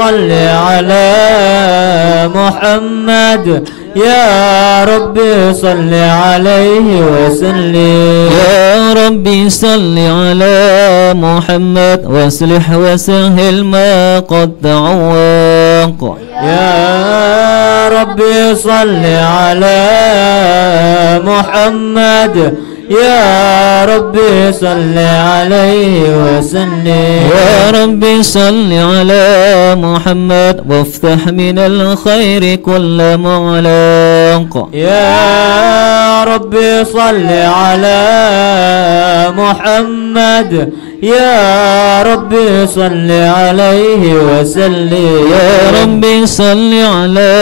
صل على محمد يا ربي صل عليه وسلم يا ربي صل على محمد واصلح وسهل ما قد تعوق يا ربي صل على محمد يا ربي صل عليه وسلم يا ربي صل على محمد وافتح من الخير كل معلق يا ربي صل على محمد يا ربي صل عليه وسلم يا ربي صل على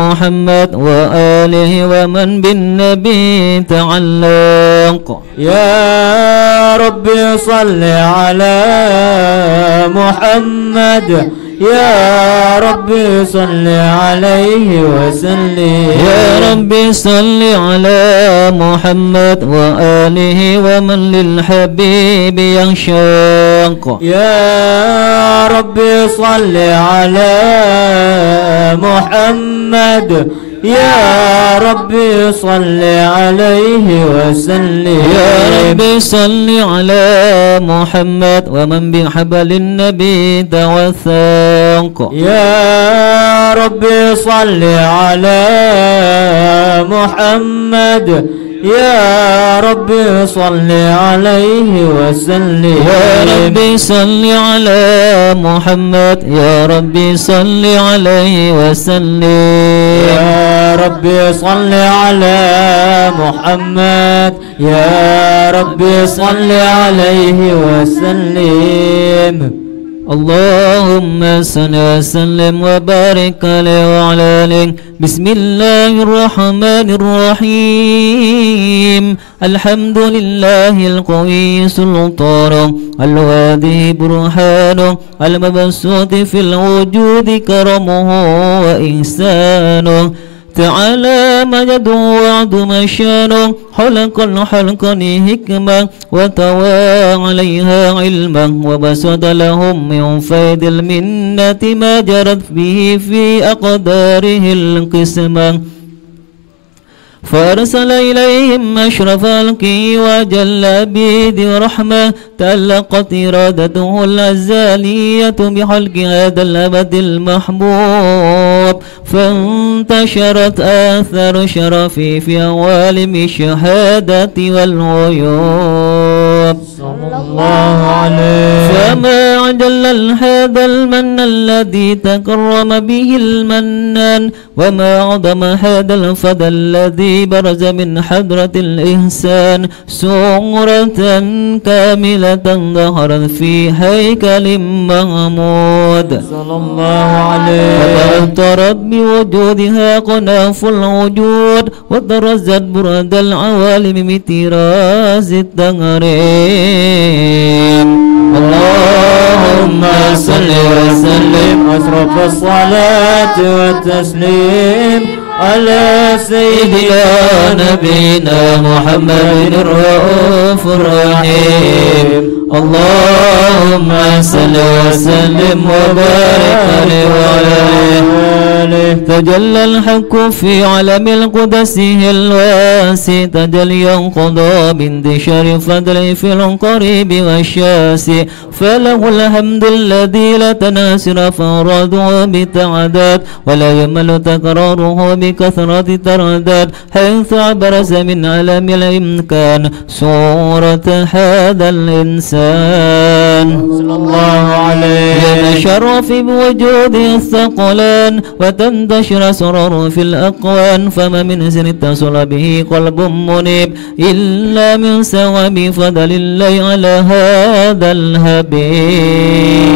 محمد وآله ومن بالنبي تعلق يا ربي صل على محمد يا ربي صل عليه وسلم يا ربي صل على محمد وآله ومن للحبيب ينشاق يا ربي صل على محمد يا ربي صل عليه وسلم يا ربي صل على محمد ومن بحبل النبي توثق يا ربي صل على محمد يا ربي صل عليه وسلم يا ربي صل على محمد يا ربي صل عليه وسلم يا ربي صل على محمد يا ربي صل عليه وسلم اللهم صل وسلم وبارك عليه وعلى آله. بسم الله الرحمن الرحيم. الحمد لله القوي سلطانه الوادي برهانه المبسوط في الوجود كرمه وإحسانه تعالى مجد وعظم شانه خلق الخلق حكمة وتوى عليها علما وبسط لهم من فيض المنة ما جرت به في أقداره القسمة فأرسل إليهم أشرف الخلق وجل بيد رحمة تلقت إرادته الأزالية بخلق هذا الأبد المحبوب فانتشرت آثار شرفي في عوالم الشهادة والغيوب صلى الله عليه. فما عجل هذا المن الذي تكرم به المنان وما عظم هذا الفضل الذي برز من حضرة الإحسان صورة كاملة ظهرت في هيكل محمود صلى الله عليه. وتأثرت بوجودها قناف الوجود وترزت برد العوالم بطراز التغريب. اللهم صل وسلم أشرف الصلاة والتسليم على سيدنا نبينا محمد الرؤوف الرحيم. اللهم صل وسلم وبارك عليه وعلى آله. تجلى الحق في علم القدس الواسع تجليا قضى بانتشار فضله في القريب والشاسع فله الحمد الذي لا تناسر فأراده بتعداد ولا يمل تكراره بكثرة ترداد حيث برز من علم الإمكان صورة هذا الإنسان صلى الله عليه. يتشرف بوجوده الثقلان وتنتشر سرور في الأقوان فما من سن اتصل به قلب منيب إلا من ثواب فضل الله على هذا الحبيب.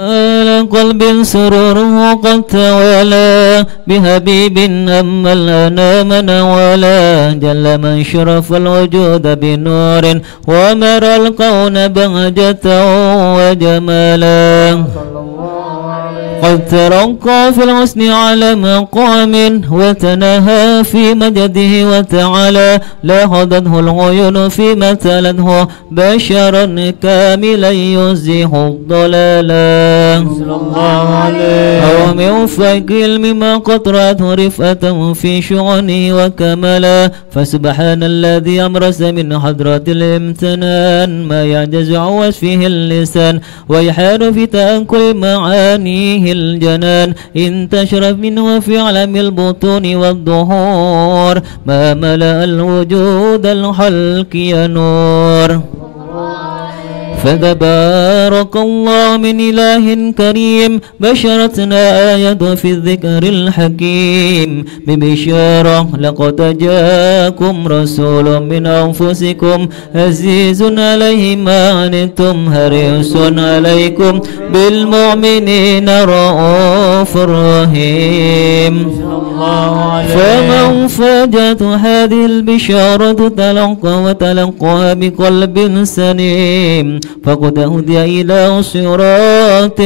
على قلب سروره قد توالى بحبيب أما الأنام نوالا جل من شرف الوجود بنور ومر الكون بهجة وجمالا. صلى الله قد ترقى في الحسن على مقام وتنهى في مجده وتعالى لاحظته العيون فيما تلته بشرا كاملا يزيح الضلالا صلى الله عليه. هو من فوق مما قطرته رفعة في شؤونه وكملا فسبحان الذي أمرس من حضرة الامتنان ما يعجز عن وصفه اللسان ويحار في تأكل معانيه الجنان انتشر منه في علم البطون والظهور ما ملأ الوجود الحلق ينور فتبارك الله من إله كريم بشرتنا آية في الذكر الحكيم ببشارة لقد جاءكم رسول من أنفسكم عزيز عليه ما عنتم حريص عليكم بالمؤمنين رؤوف رحيم فمن فاجأت هذه البشارة تلقى وتلقى بقلب سليم فقد هدي إلى صراط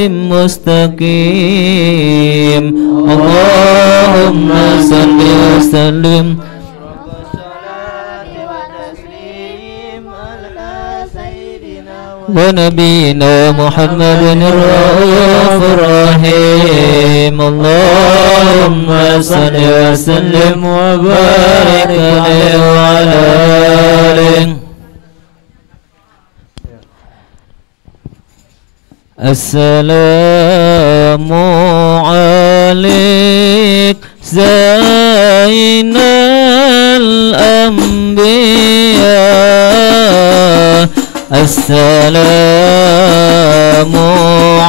مستقيم اللهم صل وسلم ونبينا محمد الرؤوف الرحيم اللهم صل وسلم وبارك عليه وعلى آله. السلام عليك زين الأنبياء السلام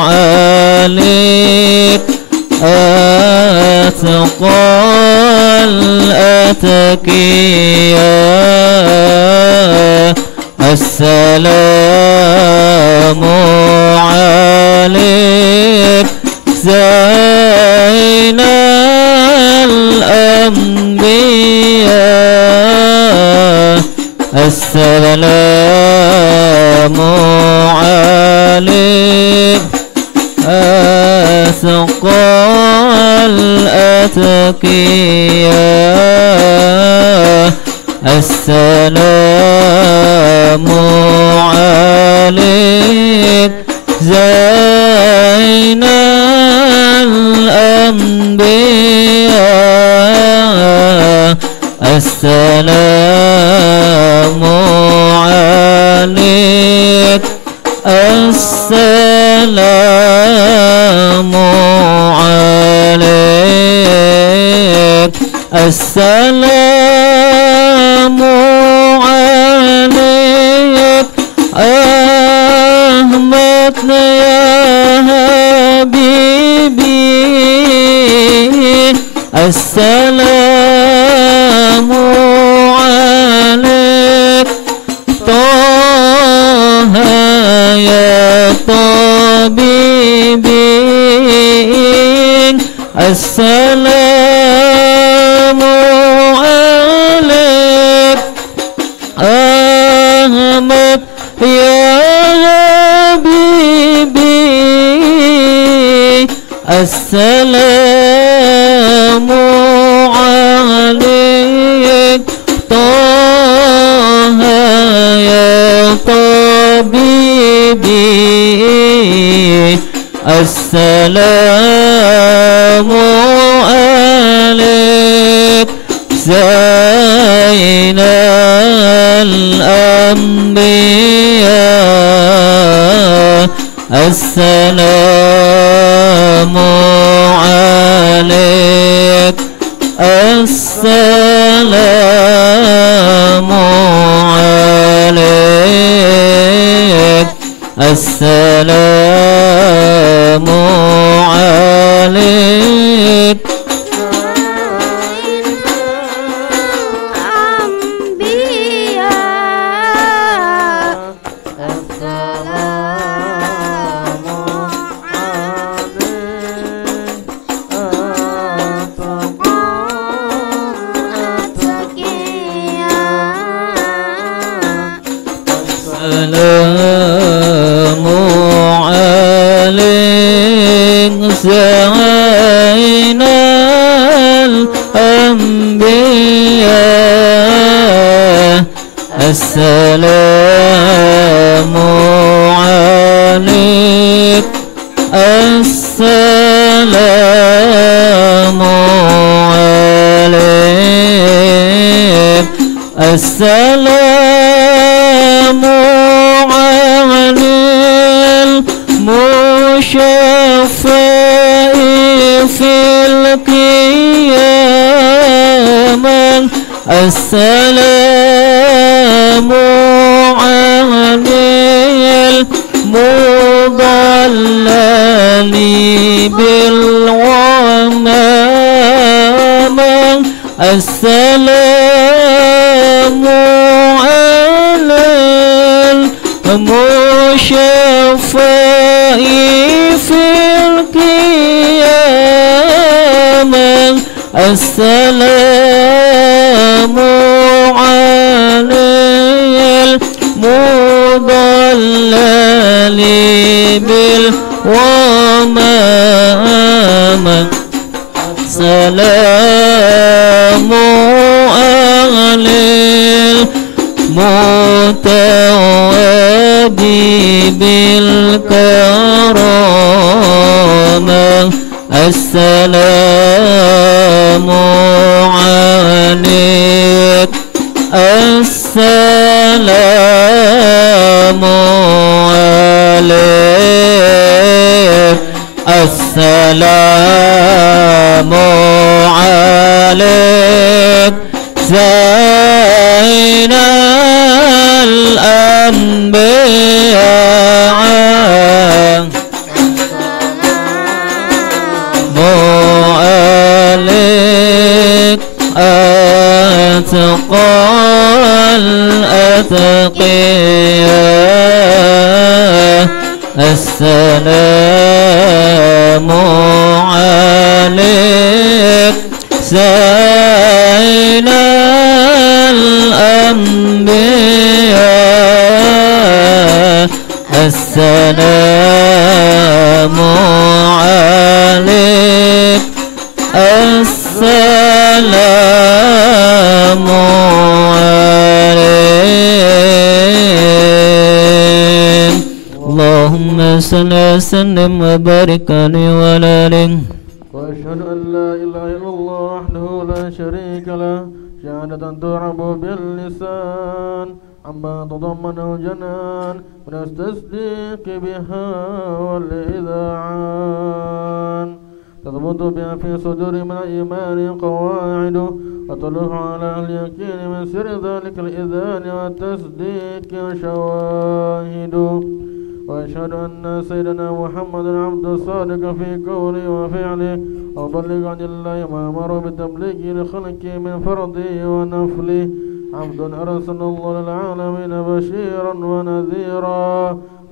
عليك أتقى الأتقياء السلام عليك زين الأنبياء السلام عليك أتقى الأتقياء السلام عليك زين الأنبياء السلام عليك السلام عليك السلام عليك أحمد يا حبيبي السلام عليك طه يا طبيبي السلام عليك أحمد يا حبيبي السلام عليك طه يا طبيبي السلام عليك زين الأنبياء السلام عليك السلام عليك السلام عليك السلام سيدنا الأنبياء السلام عليك السلام عليك السلام على المشفع في القيامة السلام على المضلل بالغمامة السلام على المشفع في القيامة السلام على المضلل بالغمامة السلام على المتوادي بالكرامة السلام عليك السلام عليك السلام عليك زين الأنبياء عليك أتقى الأتقياء السلام عليك زين الأنبياء السلام عليك السلام عليك اللهم صل وسلم وبارك عليه وعلى آله. وأشهد أن لا إله إلا الله وحده لا شريك له شهادة تعرب باللسان عما تضمنه الجنان من التصديق بها والإذعان تثبت بها في صدور من الإيمان قواعد وتلوح على اليقين من سر ذلك الإذعان والتصديق شواهد. وأشهد أن سيدنا محمد عبد الصادق في قوله وفعله وبلغ عن الله ما أمر بتبليغ لخلقه من فرضه ونفله عبد أرسل الله للعالمين بشيرا ونذيرا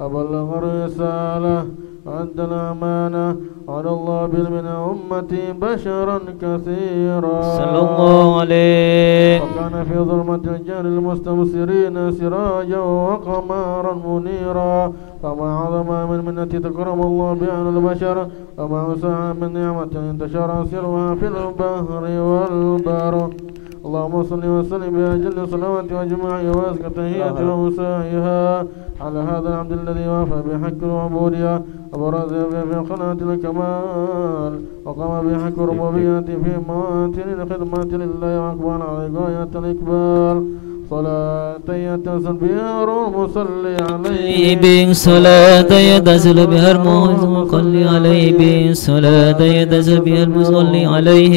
أبلغ الرسالة وأدى الأمانة على الله من أمتي بشرا كثيرا صلى الله عليه وكان في ظلمة الجهل المستبصرين سراجا وقمارا منيرا فما عظم من منة تكرم الله بها البشر وما وسع من نعمة انتشر سرها في البحر والبر. اللهم صل وسلم بأجل صلوات وأجمعها وأزكى تحياتها ومساعيها على هذا العبد الذي وافى بحق العبودية وبرز في قناة الكمال وقام بحق الربوبية في مواتن الخدمة لله وأقبل على غاية الإقبال صلاة يتصل بها المصلي عليه صلاة يتصل بها المصلي عليه صلاة يتصل بها المصلي عليه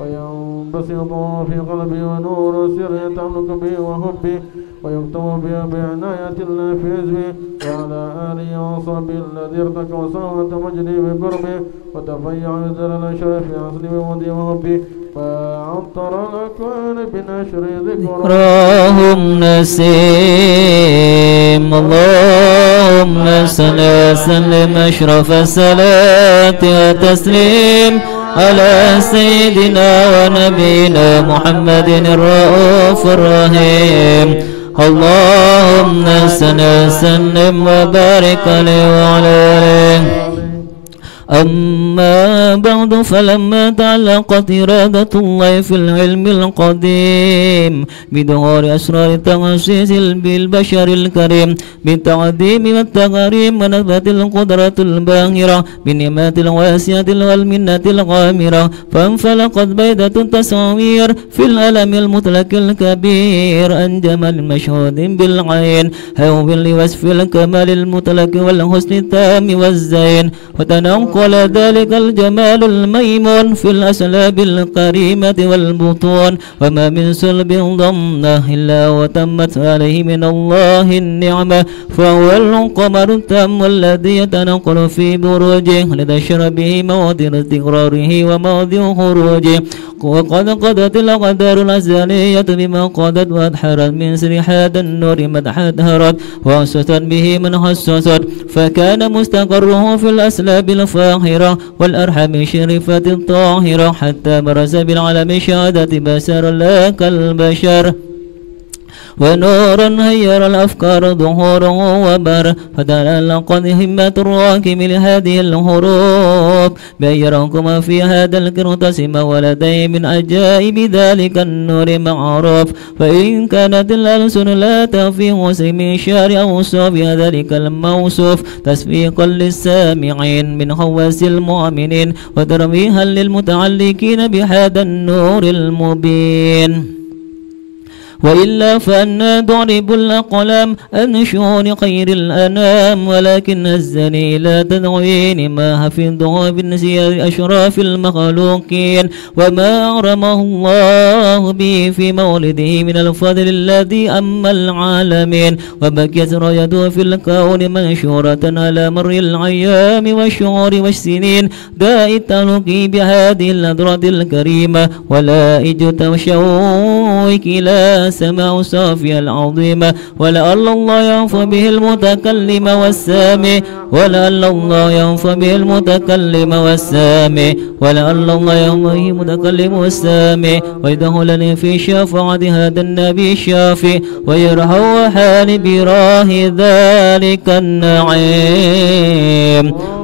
وينبسط في قلبي ونور سر يتعلق به وحبه ويكتب بها بعناية الله في حزبه وعلى آله وصحبه الذي ارتقى وسوى مجدي بقربه وتفيع بزلل الشرف في أصله ومضي وحبه فعطر الأكوان بنشر ذكراهم نسيم. اللهم صل وسلم أشرف الصلاة وتسليم على سيدنا ونبينا محمد الرؤوف الرحيم. اللهم صل وسلم وبارك عليه وعلى آله أما بعد فلما تعلقت إرادة الله في العلم القديم بظهور أسرار تخصيص بالبشر الكريم بالتقديم والتكريم ونثبت القدرة الباهرة بالنعمات الواسعة والمنة الغامرة فانفلقت بيدة التصوير في الألم المطلق الكبير عن جمال مشهود بالعين أو بالوصف الكمال المطلق والحسن التام والزين وتنقل ذلك الجمال الميمون في الأسلاب الكريمة والبطون وما من صلب ضمنه إلا وتمت عليه من الله النعمة فهو القمر التام الذي يتنقل في بروجه لتشر به مواطن استقراره ومواضع خروجه وقد قضت الأقدار الأزلية بما قضت وأدحرت من سرحات النور مدحت أدهرت وأسست به من خصصت فكان مستقره في الأسلاب الفاخرة والأرحام الشريفة الطاهرة حتى برز بالعالم شهادة بشر لا كالبشر ونورا هير الأفكار ظهوره وبر فتعلقت همة الراكم لهذه الحروف بيركم في هذا الكرتسم ولدي من عجائب ذلك النور معروف فإن كانت الألسن لا تفي وسم شارع أوصاف ذلك الموصوف تسبيقا للسامعين من خواص المؤمنين وترويها للمتعلقين بهذا النور المبين وإلا فأنا ضرب الأقلام عن شؤون خير الأنام ولكن الزني لا تدعين ما حفظه بالنسير أشراف المخلوقين وما أغرمه الله به في مولده من الفضل الذي أما العالمين وبكيت رايته في الكون منشورة على مر الأيام والشهور والسنين داء التعلق بهذه الأدرة الكريمة ولا إجت وشوك لا سماء صافية العظيمة ولعل الله ينفع به المتكلم والسامع ولعل الله ينفع به المتكلم والسامع ولعل الله ينفع به المتكلم والسامع ويدخلني في شفاعة هذا النبي الشافي ويرحو حال براه ذلك النعيم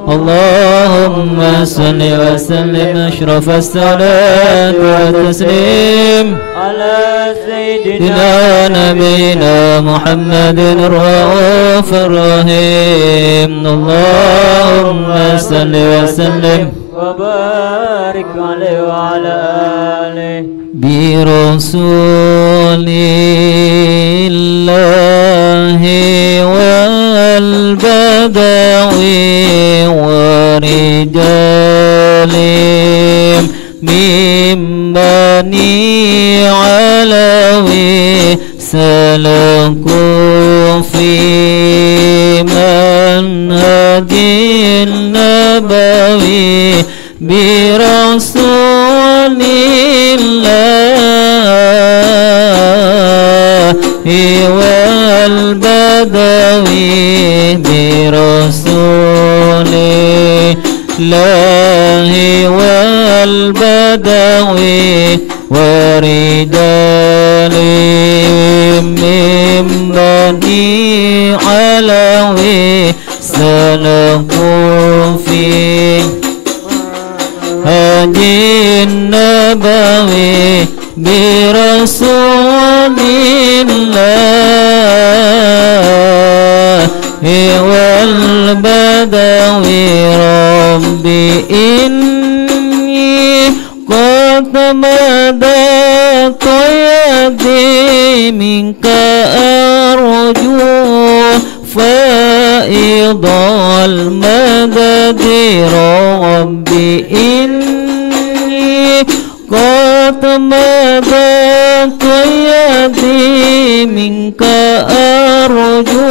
اللهم صل وسلم أشرف الصلاة والتسليم على سيدنا نبينا محمد الرؤوف الرحيم اللهم صل وسلم وبارك عليه وعلى آله برسول الله والبدوي ورجال من بني علوي سلكوا في منهج النبوي برسول الله والبدوي برسول الله والبدوي ورجال من بني علوي سلكوا في هدي النبوي برسول الله والبدوي ربي إني قد مددت يدي منك أرجو فائض المدد ربي إني قد مددت يدي منك أرجو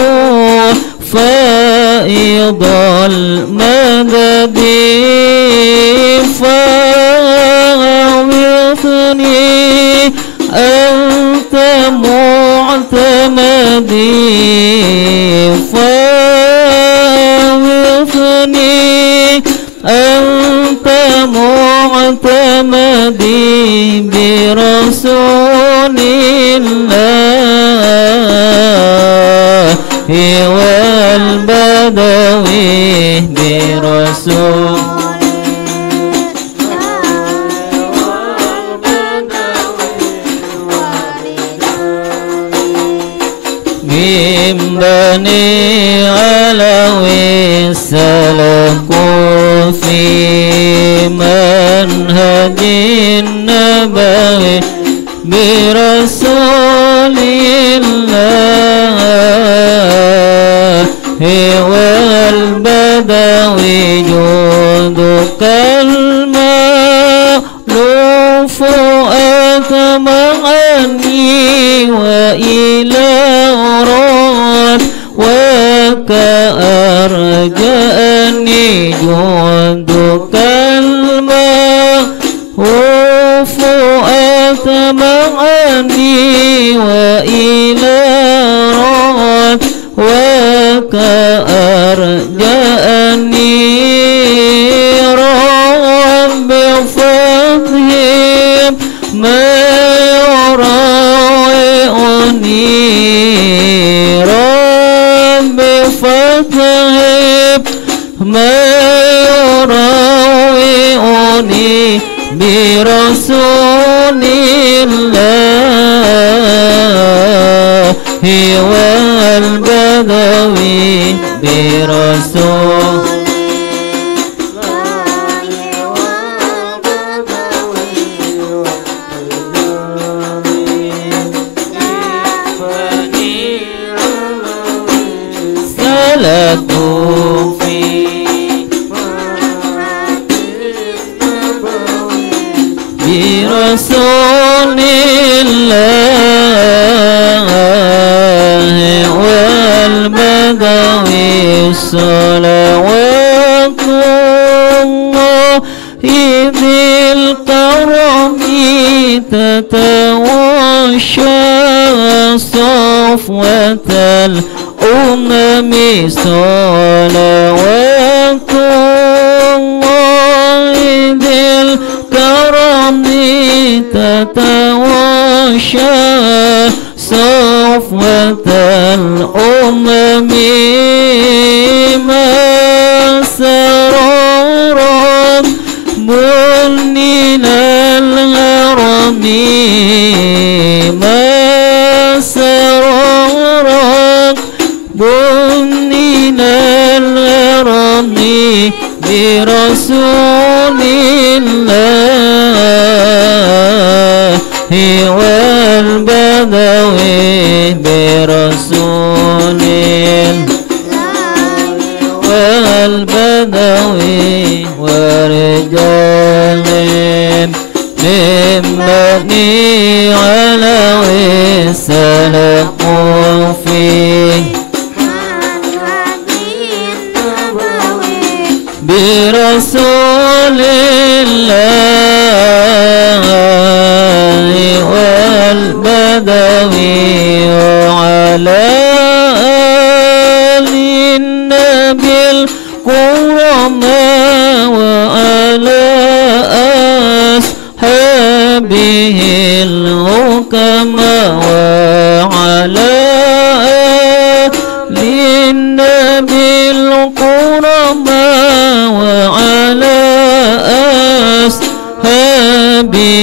فائض المدد فاغفرني أنت معتمدي فاغفرني بني علوي سلكوا في منهج النبوي برسول الله والبدوي جودك المألوف أتمعني وإلى راد وكأرجأني جودك المألوف أتمعني وإلى راد وكأرجأني رب فضلهم ما يراوئني رب فضلهم ما يراوئني برسول الله والبدوي برسول سلكوا في برسول الله والبدوي صلوات الله ذي الكرم تتوشى صفوة الأمم صلوات الله ذي الكرم تتوشى صفوة الأمم ما سرورا بنينا الغرم ما سرورا بنينا الغرم برسول الله والبدوي برسول والبدوي ورجال من بني علوي سلكوا فيه برسول الله والبدوي وعلى آل النبي الكرماء وعلى أصحابه الحكماء وعلى آل النبي الكرماء وعلى أصحابه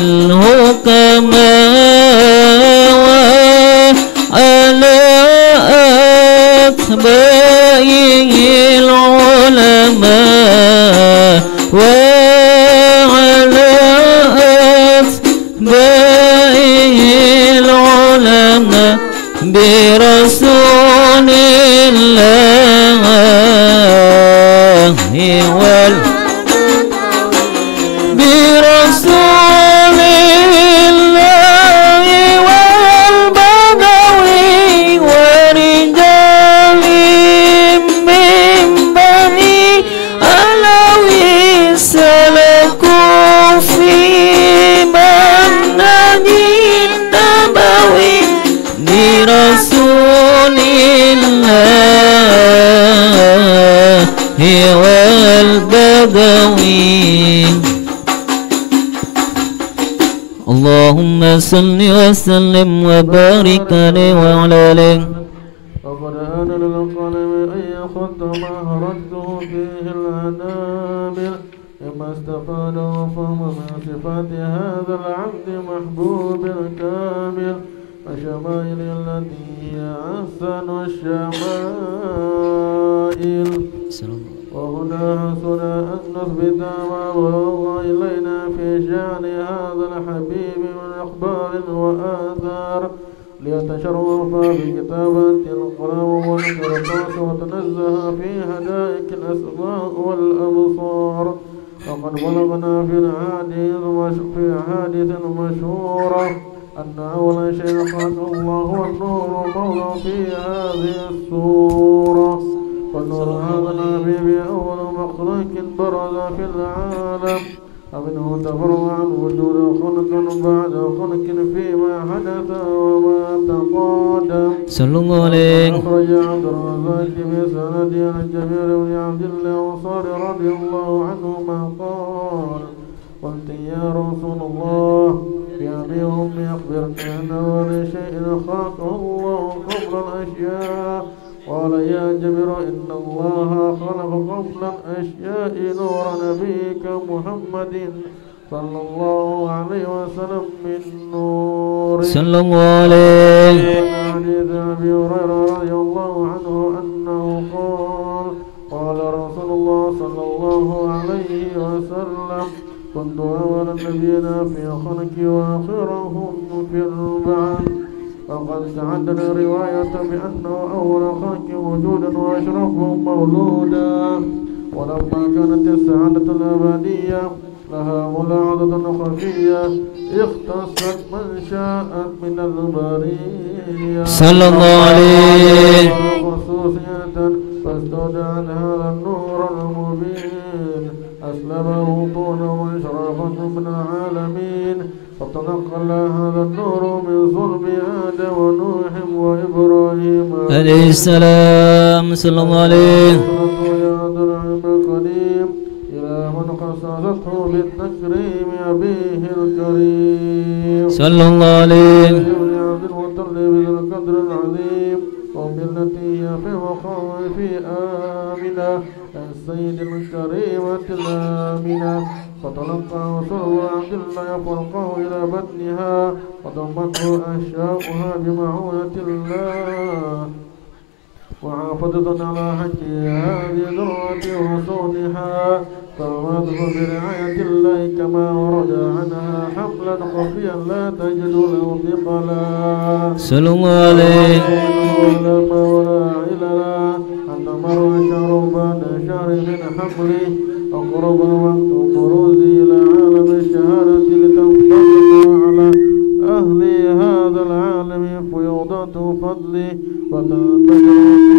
الحكماء وعلى أتباعه العلماء وعلى أتباعه العلماء برسول الله برسول الله والبدوي ورجال من بني علوي سلكوا في منهج النبوي برسول الله والبدوي. اللهم صل وسلم وبارك عليه وعلى آله. وقد آن للقلم أن يخط ما هرته فيه الأنامل مما استفاده فهم من صفات هذا العبد محبوب الكامل الشمائل التي هي أحسن الشمائل. وهنا حسن أن نثبت ما بلغ إلينا في شأن هذا الحبيب من أخبار وآثار ليتشرف بكتابة القلم والقرطاس وتنزه في حدائق الأسماء والأبصار. وقد بلغنا في الحديث المشهورة أن أول شيء خلق الله هو النور موضع في هذه السورة. والنور هذا الحبيب أول مخلوق برز في العالم ومنه تفرع الوجود خلقا بعد خلق فيما حدث وما تقدم. صلى الله عليه. أخرج عبد الرزاق بسند عن جابر بن عبد الله الأنصاري رضي الله عنهما قال: قلت يا رسول الله بأبي وأمي أخبرني أن أول شيء خلقه الله قبل الأشياء. قال: يا جابر إن الله خلق قبل الأشياء نور نبيك محمد صلى الله عليه وسلم من نور. صلى الله عليه. حديث أبي هريرة رضي الله عنه أنه قال رسول الله صلى الله عليه وسلم: كنت أول النبيين في خلقي وآخرهم في البعث. وقد تعدد رواية بأنه أول خلق وجودا وأشرفهم مولودا. ولما كانت السعادة الأبدية لها ملاحظة خفية اختصت من شاءت من البرية صلى الله عليه. خصوصية فاستودع هذا النور المبين أسلمه طولا وإشرافا من العالمين. فتنقل هذا النور من صلب آدم ونوح وإبراهيم عليه السلام. صلى الله عليه. إلى من خصصته بالتكريم أبيه الكريم صلى الله عليه. عبد المطلب ذي القدر العظيم وبالتي هي في مخاوف آمنة السيد الكريمة الآمنة. فتلقى رسول عبد الله فرقه إلى بطنها وضمته أشياؤها بمعونة الله وحافظة على حج هذه ذروة وصونها. فأماته برعاية الله كما ورد عنها حملا خفيا لا تجد له ثقلا. صلى الله عليه. ولا عللا أن مر شهر بعد شهر من حمله وقرب وقت خروجه إلى عالم الشهادة لتنطبق على أهل هذا العالم فيوضة فضله وتنتشر في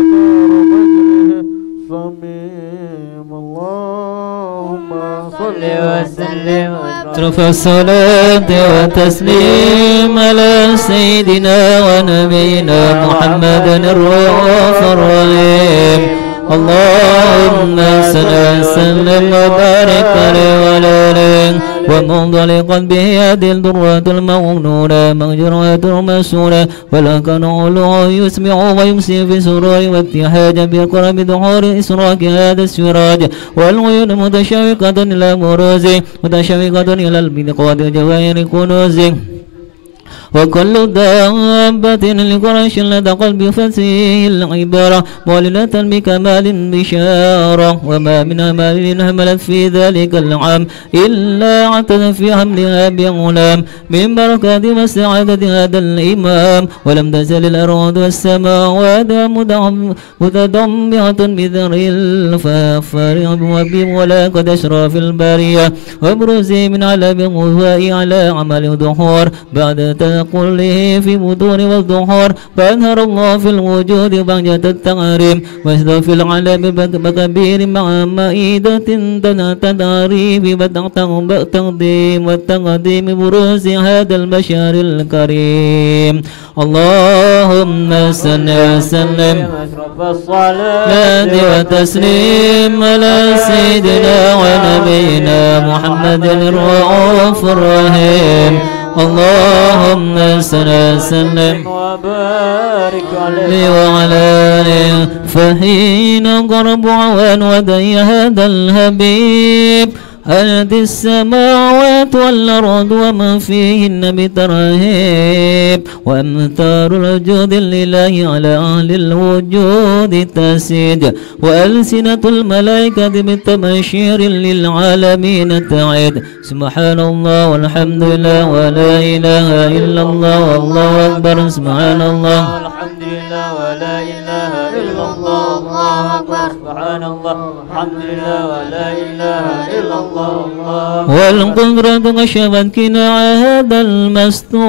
أثار مجده صميم. اللهم صل وسلم ترفع الصلاة وتسليم على سيدنا ونبينا محمد الرؤوف الرحيم. اللهم صل وسلم وبارك عليه وعلى آله ومنطلقا به هذه الذرات المغنونة مجرات المسونة ولا كان علوه يسمع ويمسي في سرور وابتهاج بقرب ظهور إسراك هذا السراج والغيون متشوقة إلى مروزه متشوقة إلى البدقات جواهر كنوزه. وكل دابة لقريش لدى قلب فسيح العبارة مولدة بكمال بشارة. وما من أمال حملت في ذلك العام إلا اعتد في حملها بغلام من بركات وسعادة هذا الإمام. ولم تزل الأرض والسماوات متضمعة بذر الفافر وبيب ولا قد أشرى في البرية وبرزي من على بغواء على عمل ظهور بعد تقله في بطون والظهور. فأظهر الله في الوجود بهجة التغريم واشتى في العالم بكبير مع مائدة تداريب بالتقديم والتقديم بروز هذا البشر الكريم. اللهم صل وسلم وتسليم على سيدنا ونبينا محمد الرؤوف الرحيم. اللهم صل وسلم وبارك عليه وعلى آله. فحين قرب عوان ودي هذا الهبيب أنت السماوات والأرض وما فيهن بترهيب وأمطار الجود لله على أهل الوجود تسيد وألسنة الملائكة بالتبشير للعالمين تعد سبحان الله والحمد لله ولا إله إلا الله والله أكبر سبحان الله والحمد لله ولا إله إلا الله الله أكبر سبحان الله الحمد لله ولا إله إلا الله والقدرة كشفت كناع هذا المستور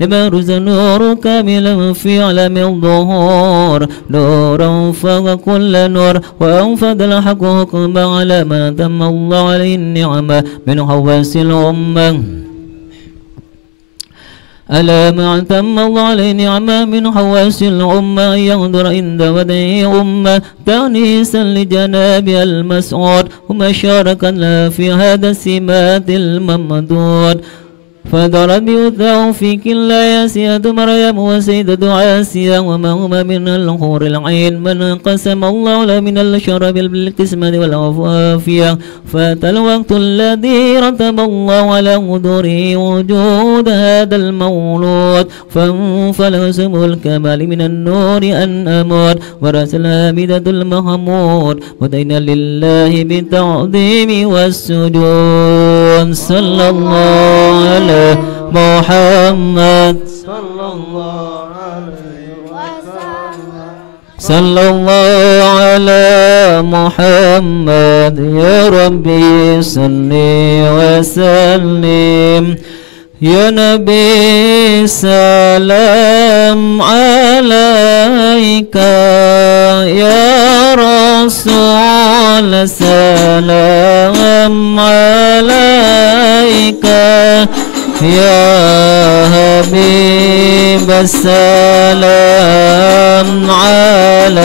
لبرز النور كاملا في علم الظهور نورا فوق كل نور وأنفذ الحق حكما على ما تم الله عليه النعمة من حواس الأمة ألا ما تم الله عليه نعمة من حواس الأمة ينظر عند ودعه أمة تأنيسا لجناب المسعود ومشاركا له في هذا السمات الممدود فضرب بيوته في كل ياسية مريم وسيدة عاسية وما هما من الحور العين من قسم الله له من الشرب بالقسمة والعافية فأتى الوقت الذي رتب الله على قدره وجود هذا المولود فانفلق سمو الكمال من النور أن أموت ورسل هامدة المحمود ودينا لله بالتعظيم والسجود صلى الله عليه محمد صلى الله على محمد يا ربي صل وسلم يا نبي سلام عليك يا رسول سلام عليك يا حبيب السلام عليك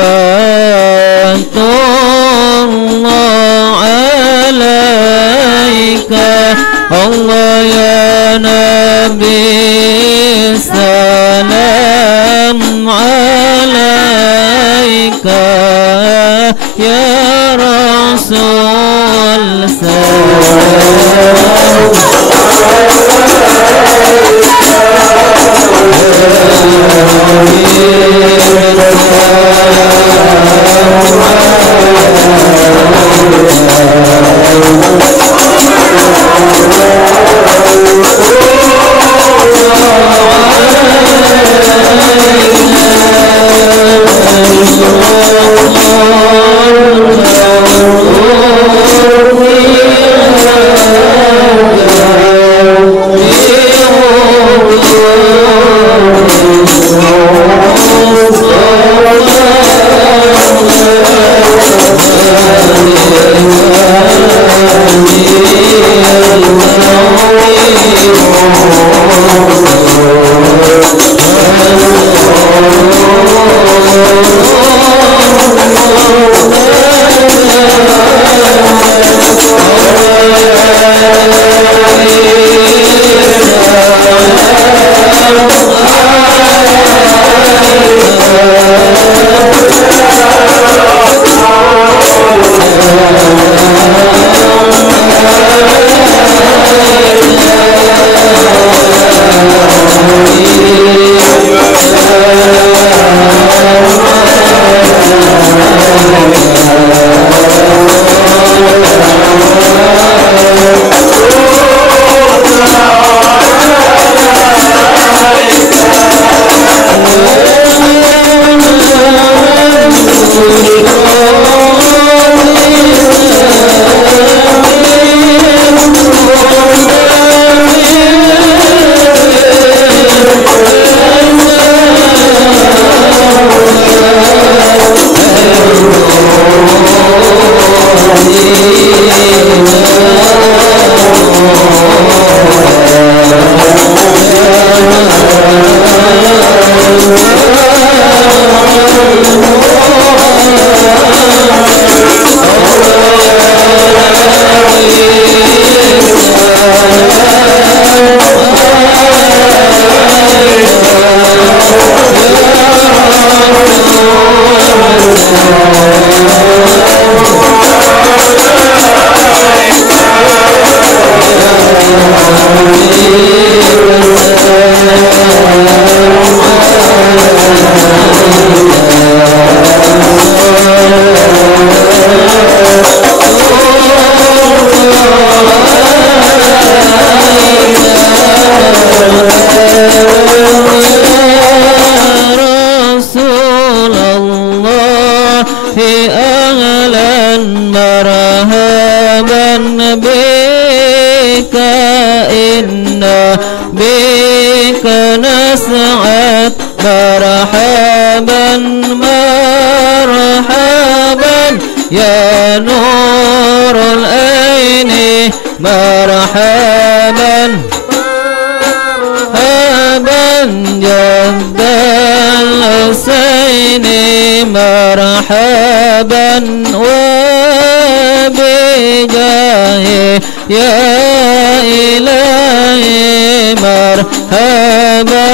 صلوات الله عليك الله يا نبي سلام عليك يا رسول مرحبا يا نور العين مرحبا جد الحسين مرحبا وبجاهه يا إلهي مرحبا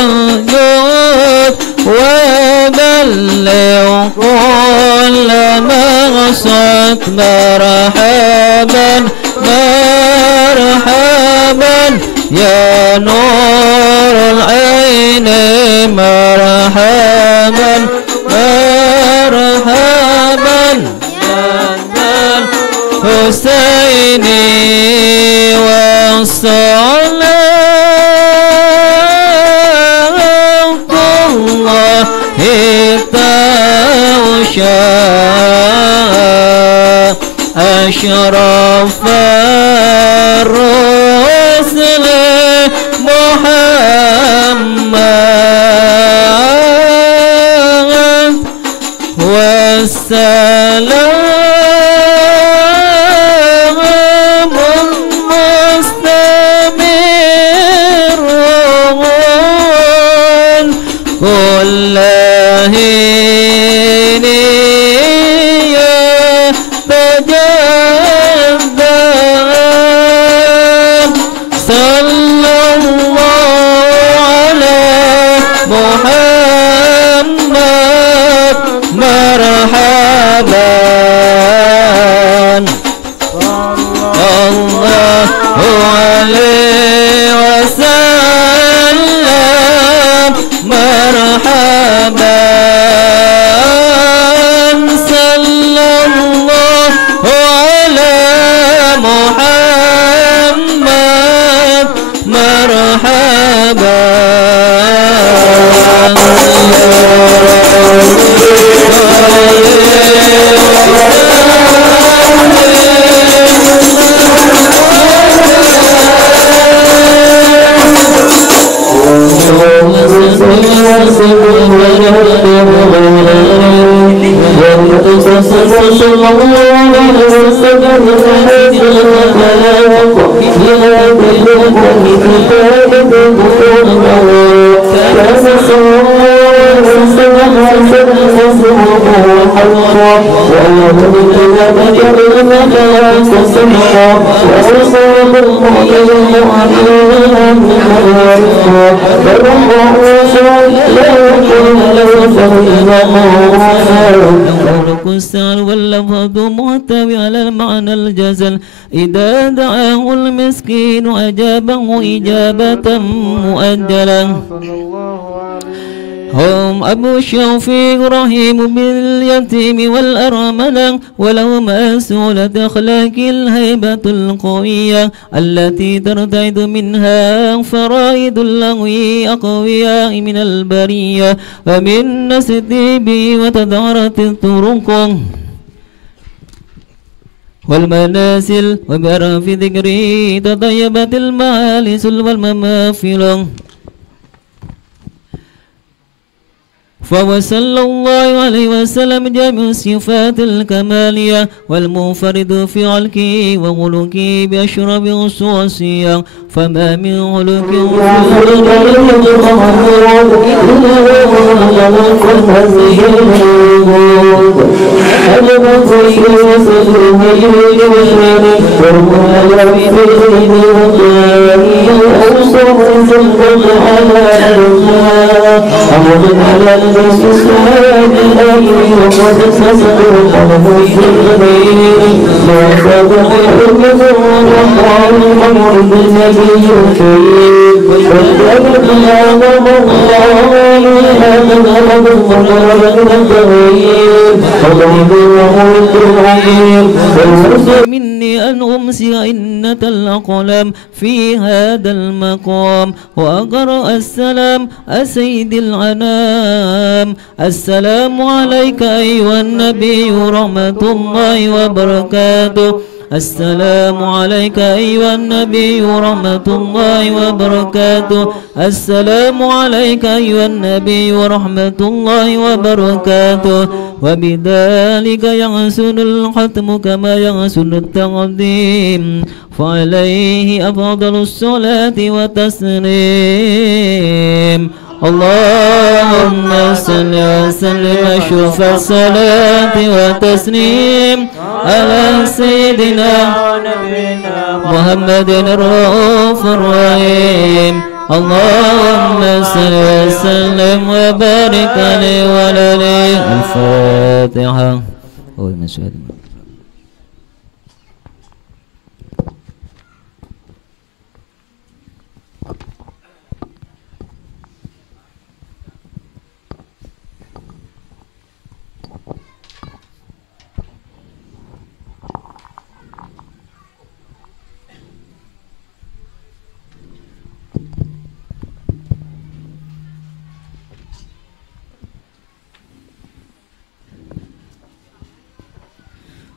جود وبلغ كل مقصد مرحبا مرحبا يا نور العين مرحبا مرحبا يا الحسين والصلاة الله توشى أشرف الرسل محمد والسلام مستمر كل حين يتجدد صلى الله على محمد مرحبا الله عليه وسلم مرحبا صلى الله على محمد مرحبا قولك السهل واللفظ محتوي على المعنى الجزل إذا دعاه المسكين أجابه إجابة مؤجلة هم أبو الشوفيق رحيم باليتيم والأرملة ولو مسؤولة أخلاق الهيبة القوية التي ترتعد منها فرائد اللغو أقوياء من البرية ومن نسدب وتدارت الطرق والمناسل وبرف ذكري تطيبت المآلس والمماثل فوصلى الله عليه وسلم جامع الصفات الكمالية والمنفرد في علكه وغلقه بأشرب الصوصية فما من غلق مني أن أمسي إنة الأقلام في هذا المقام وأقرأ السلام أسيد العنام السلام عليك أيها النبي رحمة الله وبركاته السلام عليك أيها النبي ورحمة الله وبركاته. السلام عليك أيها النبي ورحمة الله وبركاته. وبذلك يحسن الختم كما يحسن التقديم، فعليه أفضل الصلاة والتسليم. اللهم صل وسلم أشرف الصلاة والتسليم على سيدنا محمد الرؤوف الرحيم. اللهم صل وسلم وبارك عليه وعلى آله. الفاتحة.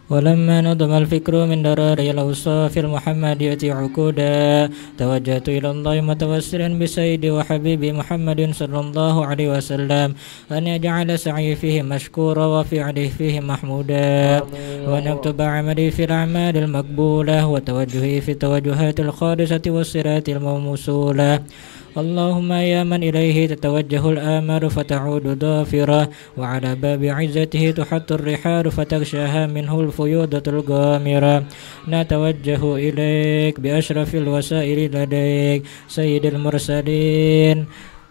ولما نظم الفكر من درار الأوصاف المحمدية عقودا، توجهت إلى الله متوسلا بسيدي وحبيبي محمد صلى الله عليه وسلم أن يجعل سعي فيه مشكورا وفعله فيه محمودا، وأن يكتب عملي في الأعمال المقبولة وتوجهي في التوجهات الخالصة والصراط الموصولة. اللهم يا من إليه تتوجه الآمال فتعود ضافرة، وعلى باب عزته تحط الرحال فتغشاها منه الفيوضة الغامرة، نتوجه إليك بأشرف الوسائل لديك سيد المرسلين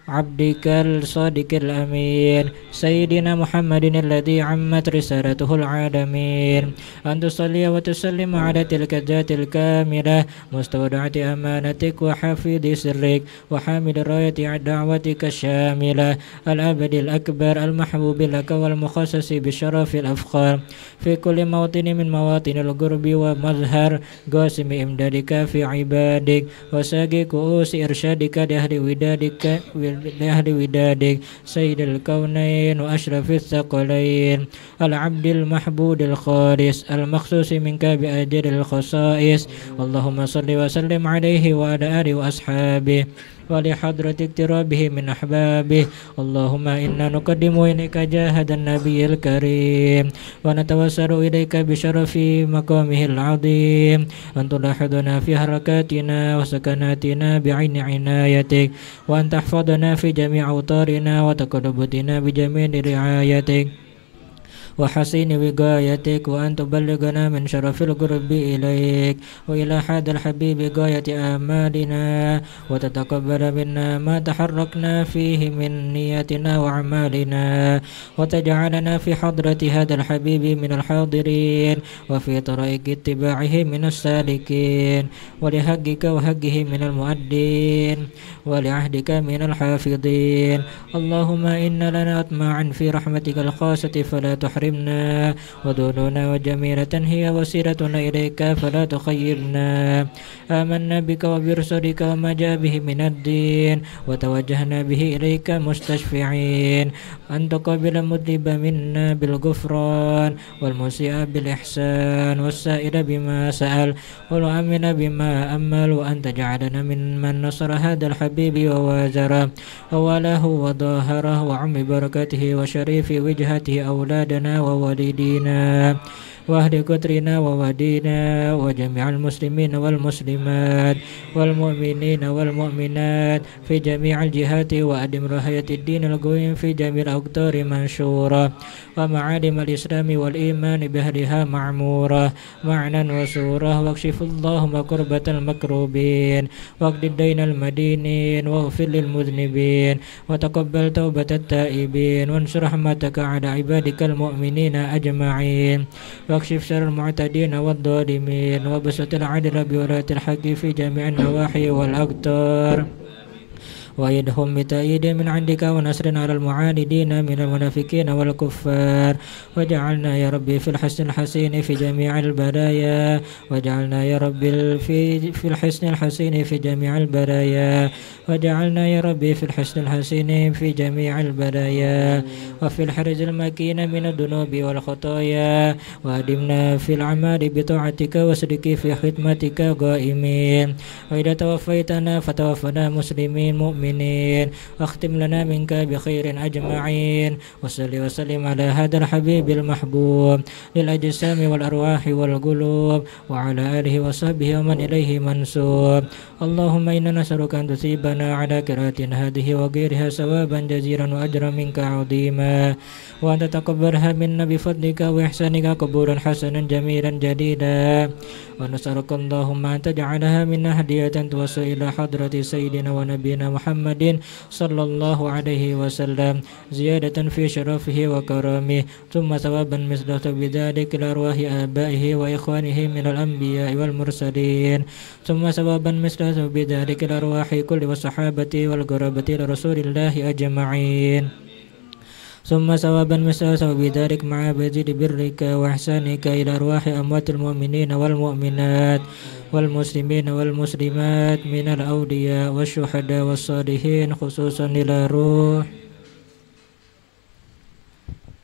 عبدك الصادق الأمين سيدنا محمد الذي عمت رسالته العالمين، أن تصلي وتسلم على تلك الذات الكاملة مستودعة أمانتك وحفيظ سرك وحامل راية دعوتك الشاملة الأبد الأكبر المحبوب لك والمخصص بشرف الأفخار في كل موطن من مواطن القرب ومظهر قاسم إمدادك في عبادك وساقي كؤوس إرشادك لأهل ودادك سيد الكونين وأشرف الثقلين العبد المحبود الخالص المخصوص منك بأجر الخصائص. اللهم صل وسلم عليه وعلى آله وأصحابه ولحضرة اقترابه من أحبابه. اللهم إنا نقدم إليك جاهد النبي الكريم ونتوسل إليك بشرف مقامه العظيم أن تلاحظنا في حركاتنا وسكناتنا بعين عنايتك، وأن تحفظنا في جميع أوطارنا وتقربتنا بجميل رعايتك وحسين وقايتك، وأن تبلغنا من شرف القرب إليك وإلى هذا الحبيب غاية آمالنا، وتتقبل منا ما تحركنا فيه من نياتنا وأعمالنا، وتجعلنا في حضرة هذا الحبيب من الحاضرين وفي طريق اتباعه من السالكين، ولحقك وحقه من المؤدين ولعهدك من الحافظين. اللهم إن لنا أطماعا في رحمتك الخاصة فلا تحرمنا، ودوننا وجميلة هي وسيلتنا إليك فلا تخيبنا. آمنا بك وبرسلك وما جاء به من الدين، وتوجهنا به إليك مستشفعين أن تقبل المذنب منا بالغفران والمسيء بالإحسان والسائل بما سأل والمؤمن بما أمل، وأن تجعلنا من نصر هذا الحبيب ووازره ووالاه وظاهره وعم بركته وشريف وجهته أولادنا ووالدينا وأهل قدرنا وودينا وجميع المسلمين والمسلمات والمؤمنين والمؤمنات في جميع الجهات، وأدم راية الدين القويم في جميع الأقطار منشورة، ومعالم الإسلام والإيمان بأهلها معمورة معنا وسورة، واكشف اللهم كربة المكروبين واقض الدين المدينين واغفر للمذنبين وتقبل توبة التائبين وانشر رحمتك على عبادك المؤمنين أجمعين، واكشف شر المعتدين والظالمين وبسط العدل بولاة الحق في جميع النواحي والأقطار، وأيدهم بتأييد من عندك ونصر على المعاندين من المنافقين والكفار وجعلنا يا ربي في الحسن الحسين في جميع البرايا وجعلنا يا ربي في الحسن الحسين في جميع البرايا وجعلنا يا ربي في الحسن الحسين في جميع البرايا وفي الحرز المكين من الذنوب والخطايا وأدمنا في الأعمال بطاعتك وصدق في خدمتك قائمين وإذا توفيتنا فتوفنا مسلمين مؤمنين واختم لنا منك بخير أجمعين وصل وسلم على هذا الحبيب المحبوب للأجسام والأرواح والقلوب وعلى آله وصحبه ومن إليه منسوب اللهم إنا نسألك أن تصيبنا على قراءة هذه وغيرها ثوابا جزيلا وأجرا منك عظيما وأن تتقبلها منا بفضلك وإحسانك قبولا حسنا جميلا جديدا ونسألك اللهم أن تجعلها منا هدية توصل إلى حضرة سيدنا ونبينا محمد صلى الله عليه وسلم زيادة في شرفه وكرامه ثم ثوابا مثله بذلك لأرواح آبائه وإخوانه من الأنبياء والمرسلين ثم ثوابا مثله بذلك لأرواح كل والصحابة والقرابة لرسول الله أجمعين ثم ثوابا مثله بذلك مع بذل برك وإحسانك إلى أرواح أموات المؤمنين والمؤمنات والمسلمين والمسلمات من الأولياء والشهداء والصالحين خصوصا إلى روح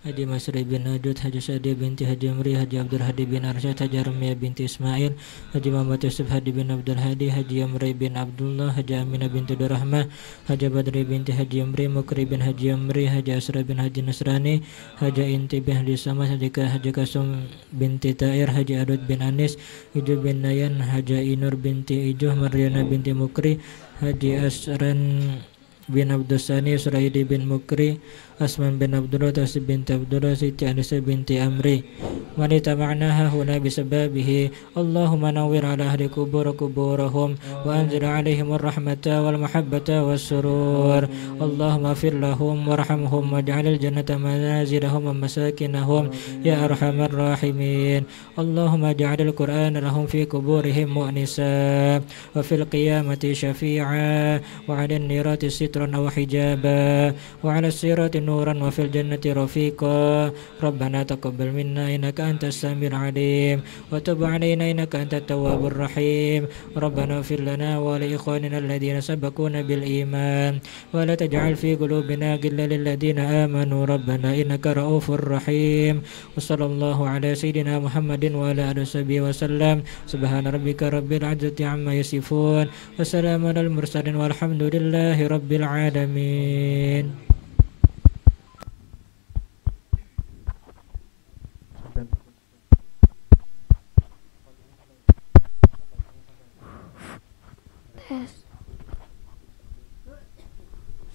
Haji Masri bin Najud, Haji Sadi binti Haji Amri, Haji Abdul Hadi bin Arsyad, Haji Ramia binti Ismail, Haji Muhammad Yusuf Hadi bin Abdul Hadi, Haji Amri bin Abdullah, Haji Aminah binti Durrahmah, Haji Badri binti Haji Amri, Mukri bin Haji Amri, Haji Asra bin Haji Nasrani, Haji Inti bin Haji Samad, Haji Kasum binti Tair, Haji Adud bin Anis, Ijo bin Nayan, Haji Inur binti Ijo, Mariana binti Mukri, Haji Asran bin Abdul Sani, Suraidi bin Mukri, Asman bin Abdullah, Tasib binti Abdullah, Siti Anisa binti Amri. Wanita ma'naha huna bisababihi. Allahumma nawwir ala ahli kuburahum wa anzil alaihim ar-rahmata wal mahabbata was surur. Allahumma fir lahum warhamhum waj'alil jannata manazilahum wa masakinahum ya arhamar rahimin. Allahumma ja'alil Qur'ana lahum fi kuburihim mu'nisa wa fil qiyamati syafi'a wa 'alan nirati sitran aw hijaba wa 'ala sirati نورا وفي الجنة رفيقا ربنا تقبل منا إنك أنت السميع العليم وتب علينا إنك أنت التواب الرحيم ربنا اغفر لنا ولإخواننا الذين سبقونا بالإيمان ولا تجعل في قلوبنا غلا للذين آمنوا ربنا إنك رؤوف رحيم وصلى الله على سيدنا محمد وعلى آله وصحبه وسلم سبحان ربك رب العزة عما يصفون وسلام على المرسلين والحمد لله رب العالمين.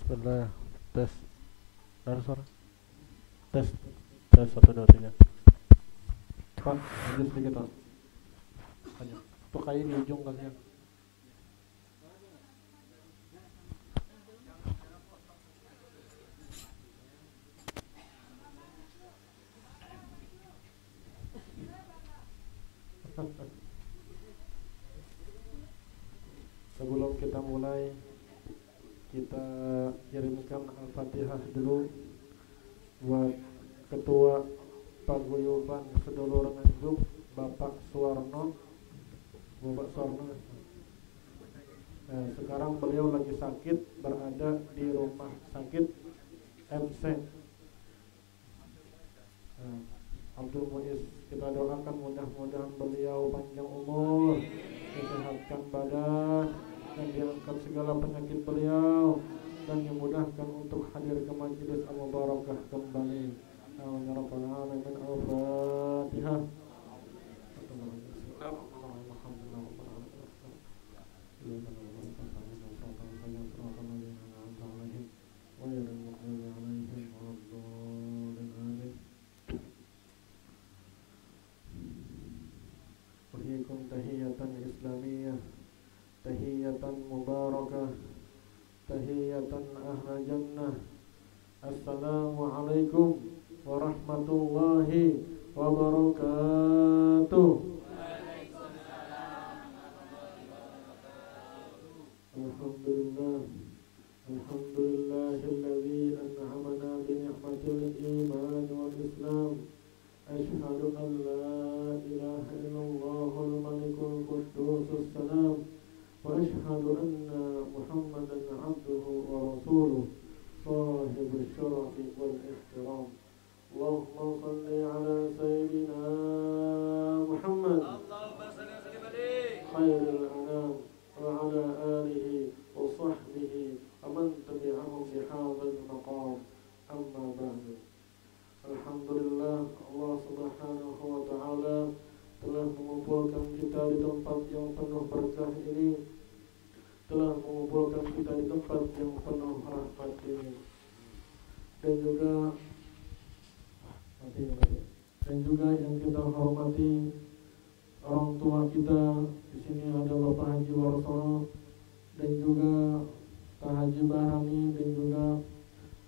Bismillah. Tes. Ada suara? Tes. Tes 1 2 3. Pak, lanjut sedikit Pak. Lanjut. Tuh kayu di ujung kalian. Sebelum kita mulai, kita kirimkan Al-Fatihah dulu buat Ketua Paguyuban Sedulur Nganjuk Bapak Suwarno. Sekarang beliau lagi sakit, berada di rumah sakit MC. Abdul Muiz, kita doakan mudah-mudahan beliau panjang umur, disehatkan badan, dan diangkat segala penyakit beliau, dan dimudahkan untuk hadir ke majelis al-mubarakah kembali. Amin ya rabbal alamin. Al-Fatihah. Tahiyatan Islamiyah, tahiyatan mubarakah, tahiyatan ahla jannah. Assalamualaikum warahmatullahi wabarakatuh. Alhamdulillah, الحمد لله الذي أنعمنا بنعمة الإيمان والإسلام أشهد أن لا إله إلا الله الملك القدوس السلام وأشهد أن محمدا عبده ورسوله صاحب الشرف والاحترام اللهم صل على سيدنا محمد خير الأنام وعلى آله وصحبه ومن تبعهم بهذا المقام أما بعد. Alhamdulillah, Allah Subhanahu wa Ta'ala telah mengumpulkan kita di tempat yang penuh berkah ini, telah mengumpulkan kita di tempat yang penuh rahmat ini, dan juga yang kita hormati orang tua kita. Di sini ada Bapak Haji Warsono dan juga Pak Haji Bahani dan juga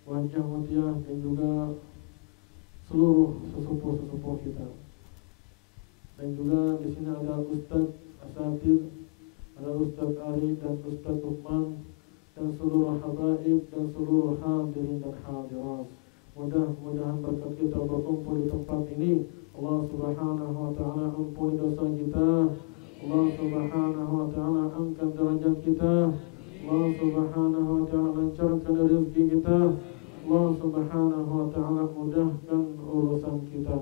Wajah Mutiah dan juga seluruh sesepuh-sesepuh kita. Dan juga di sini ada Ustadz Asatid, ada Ustadz Ari dan Ustadz Uthman dan seluruh habaib dan seluruh hadirin dan hadirat. Mudah-mudahan berkat kita berkumpul di tempat ini, Allah Subhanahu wa Ta'ala ampuni dosa kita, Allah Subhanahu wa Ta'ala angkat derajat kita, Allah Subhanahu wa Ta'ala lancarkan rezeki kita, Allah Subhanahu wa Ta'ala mudahkan urusan kita.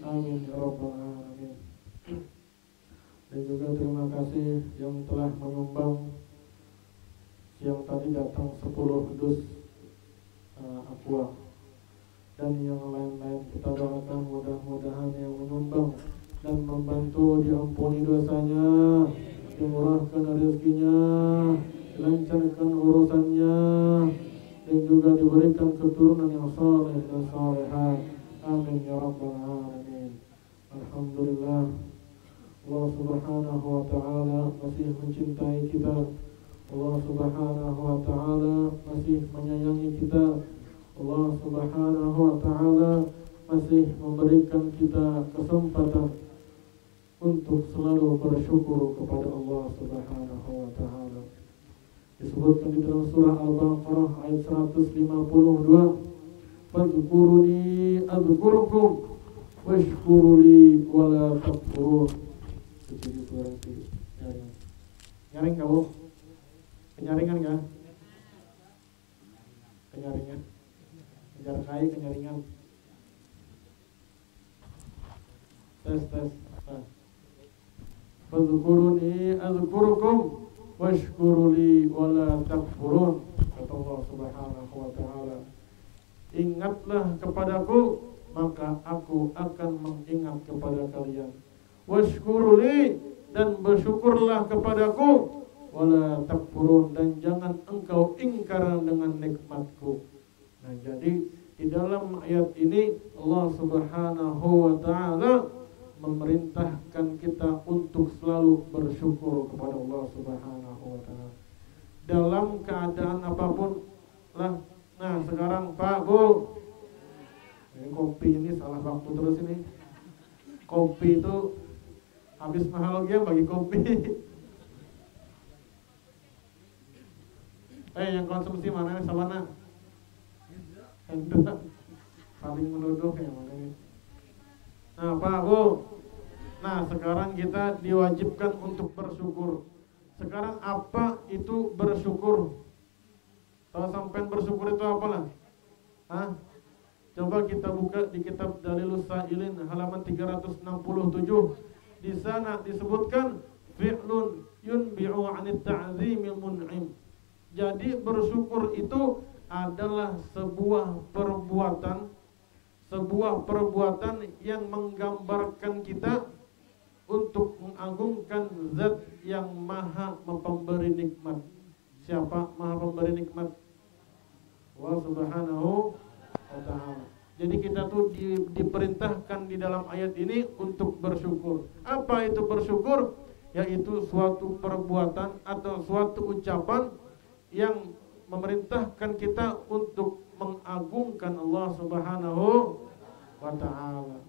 Amin ya rabbal alamin. Dan juga terima kasih yang telah menyumbang siang tadi datang 10 dus aqua. Dan yang lain-lain kita doakan mudah-mudahan yang menyumbang dan membantu diampuni dosanya, dimurahkan rezekinya, dilancarkan urusannya, dan juga diberikan keturunan yang saleh dan salehah. Amin ya rabbal alamin. Alhamdulillah, Allah Subhanahu wa Ta'ala masih mencintai kita, Allah Subhanahu wa Ta'ala masih menyayangi kita, Allah Subhanahu wa Ta'ala masih memberikan kita kesempatan untuk selalu bersyukur kepada Allah Subhanahu wa Ta'ala. Disebutkan di dalam surah Al-Baqarah ayat 152, fadhkuruni adzkurukum washkuruli wala takfurun. Jadi suara itu nyaring kamu? Kenyaringan kan? Kenyaringan? Kejar kai kenyaringan. Tes. Fadhkuruni adzkurukum washkuruli wala takfurun. Kata Allah Subhanahu wa Ta'ala, ingatlah kepadaku maka aku akan mengingat kepada kalian. Washkuruli, dan bersyukurlah kepadaku, wala takfurun, dan jangan engkau ingkar dengan nikmatku. Nah, jadi di dalam ayat ini Allah Subhanahu wa Ta'ala memerintahkan kita untuk selalu bersyukur kepada Allah Subhanahu wa Ta'ala dalam keadaan apapun lah. Nah, sekarang Pak, Bu, ini kopi ini salah waktu terus ini. Kopi itu habis mahal dia bagi kopi. Yang konsumsi mana nih sama nak? Hendra saling menuduh yang mana ini. Nah, Pak, Bu, nah sekarang kita diwajibkan untuk bersyukur. Sekarang apa itu bersyukur? Kalau sampai bersyukur itu apalah? Coba kita buka di kitab Dalilus Sa'ilin halaman 367. Di sana disebutkan fi'lun yunbi'u 'anit ta'zimil mun'im. Jadi bersyukur itu adalah sebuah perbuatan yang menggambarkan kita untuk mengagungkan zat yang maha pemberi nikmat. Siapa maha pemberi nikmat? Allah Subhanahu wa Ta'ala. Jadi kita tuh diperintahkan di dalam ayat ini untuk bersyukur. Apa itu bersyukur? Yaitu suatu perbuatan atau suatu ucapan yang memerintahkan kita untuk mengagungkan Allah Subhanahu wa Ta'ala.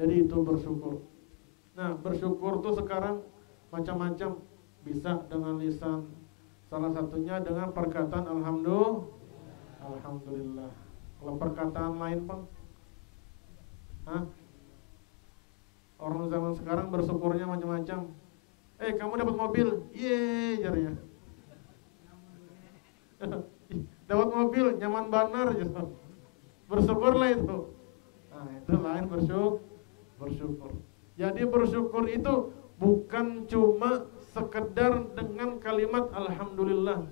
Jadi itu bersyukur. Nah, bersyukur tuh sekarang macam-macam. Bisa dengan lisan, Salah satunya dengan perkataan alhamdulillah. Kalau perkataan lain Bang, orang zaman sekarang bersyukurnya macam-macam. Kamu dapat mobil, yeay jarinya. Dapat mobil, nyaman banar gitu. Bersyukurlah itu. Nah, itu lain bersyukur. Jadi bersyukur itu bukan cuma sekedar dengan kalimat alhamdulillah.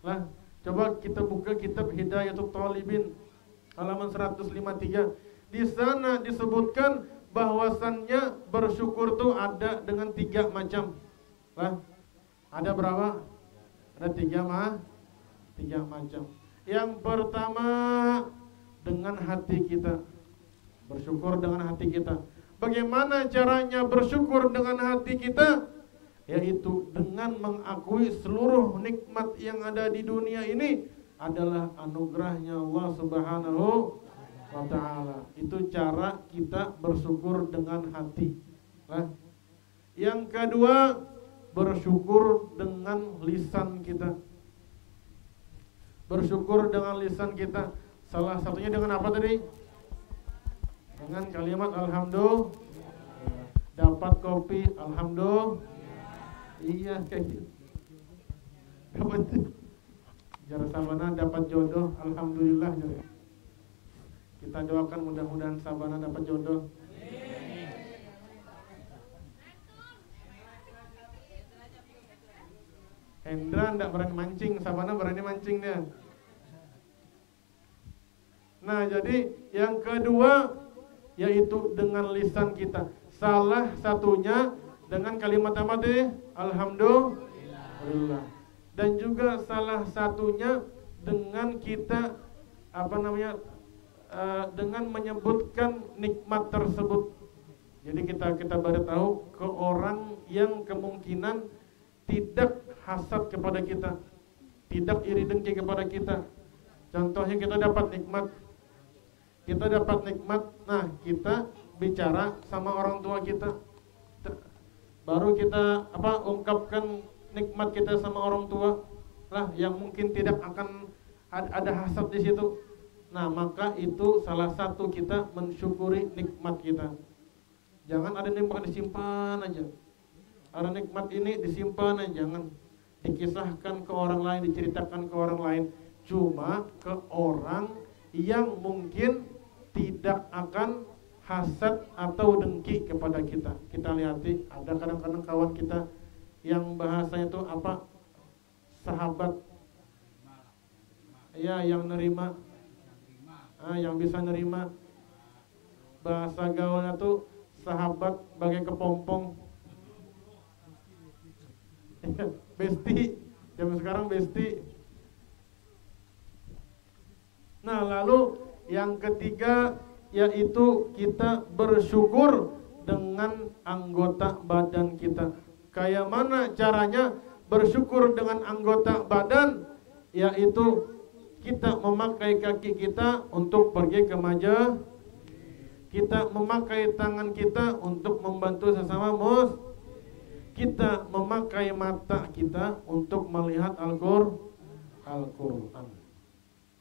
Lah, coba kita buka kitab Hidayatul Talibin halaman 153. Di sana disebutkan bahwasannya bersyukur itu ada dengan 3 macam. Lah, ada berapa? Ada 3 macam. Yang pertama dengan hati kita. Bersyukur dengan hati kita. Bagaimana caranya bersyukur dengan hati kita? Yaitu dengan mengakui seluruh nikmat yang ada di dunia ini adalah anugerahnya Allah Subhanahu wa ta'ala. Itu cara kita bersyukur dengan hati. Nah, yang kedua, bersyukur dengan lisan kita. Bersyukur dengan lisan kita. Salah satunya dengan apa tadi? Dengan kalimat alhamdulillah. Dapat kopi, alhamdulillah. Iya kayak gitu. Dapat Jara Sabana dapat jodoh, alhamdulillah. Kita doakan mudah-mudahan Sabana dapat jodoh. Hendra ndak berani mancing, Sabana berani mancing dia. Nah, jadi yang kedua yaitu dengan lisan kita. Salah satunya dengan kalimat apa deh? Alhamdulillah. Dan juga salah satunya dengan kita dengan menyebutkan nikmat tersebut. Jadi kita baru tahu ke orang yang kemungkinan tidak hasad kepada kita, tidak iri dengki kepada kita. Contohnya kita dapat nikmat. Nah, kita bicara sama orang tua kita. Baru kita ungkapkan nikmat kita sama orang tua lah, yang mungkin tidak akan ada hasad di situ. Nah, maka itu salah satu kita mensyukuri nikmat kita. Jangan ada nikmat disimpan aja. Ada nikmat ini disimpan aja, jangan dikisahkan ke orang lain, diceritakan ke orang lain. Cuma ke orang yang mungkin tidak akan hasad atau dengki kepada kita. Kita lihati, ada kadang-kadang kawan kita yang bahasanya itu sahabat, ya, yang nerima, yang bisa nerima. Bahasa gaulnya tuh sahabat bagai kepompong. Besti, zaman sekarang besti. Nah, lalu yang ketiga yaitu kita bersyukur dengan anggota badan kita. Kayak mana caranya bersyukur dengan anggota badan? Yaitu kita memakai kaki kita untuk pergi ke masjid. Kita memakai tangan kita untuk membantu sesama kita memakai mata kita untuk melihat Al-Quran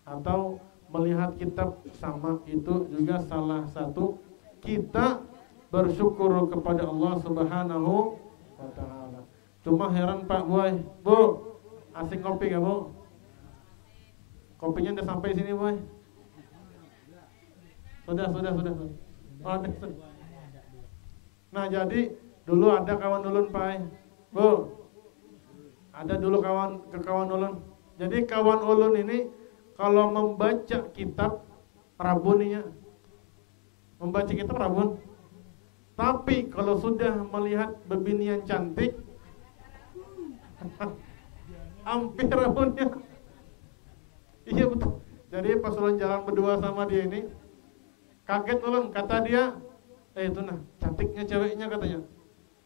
atau melihat kitab, sama itu juga salah satu kita bersyukur kepada Allah Subhanahu wa ta'ala. Cuma heran Pak Boy, Bu, asik kopi gak Bu? Kopinya udah sampai sini Boy? Sudah. Oh, nah, jadi dulu ada kawan ulun Pak, Bu, ada dulu kawan ulun. Jadi kawan ulun ini kalau membaca kitab rabun nih ya, membaca kitab rabun. Tapi kalau sudah melihat bebinian cantik, hampir rabunnya. Iya betul. Jadi pas ulun jalan berdua sama dia ini, kaget ulun, kata dia, itu nah cantiknya ceweknya katanya.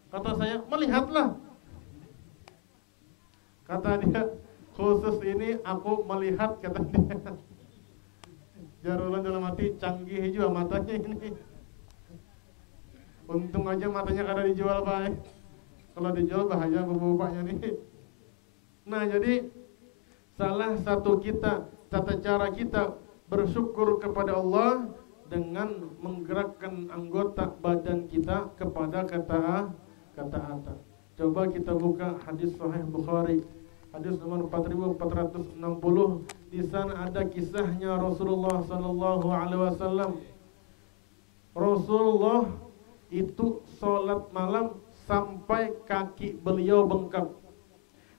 Kata saya, melihatlah. Kata dia, khusus ini aku melihat, kata dia. Jarulan dalam hati, canggih juga matanya ini. Untung aja matanya kada dijual Pak. Kalau dijual bahaya bapak-bapaknya nih. Nah, jadi salah satu tata cara kita bersyukur kepada Allah dengan menggerakkan anggota badan kita kepada ketaatan. Coba kita buka hadis Sahih Bukhari, hadis nomor 4460. Di sana ada kisahnya Rasulullah sallallahu alaihi wasallam. Rasulullah itu sholat malam sampai kaki beliau bengkak.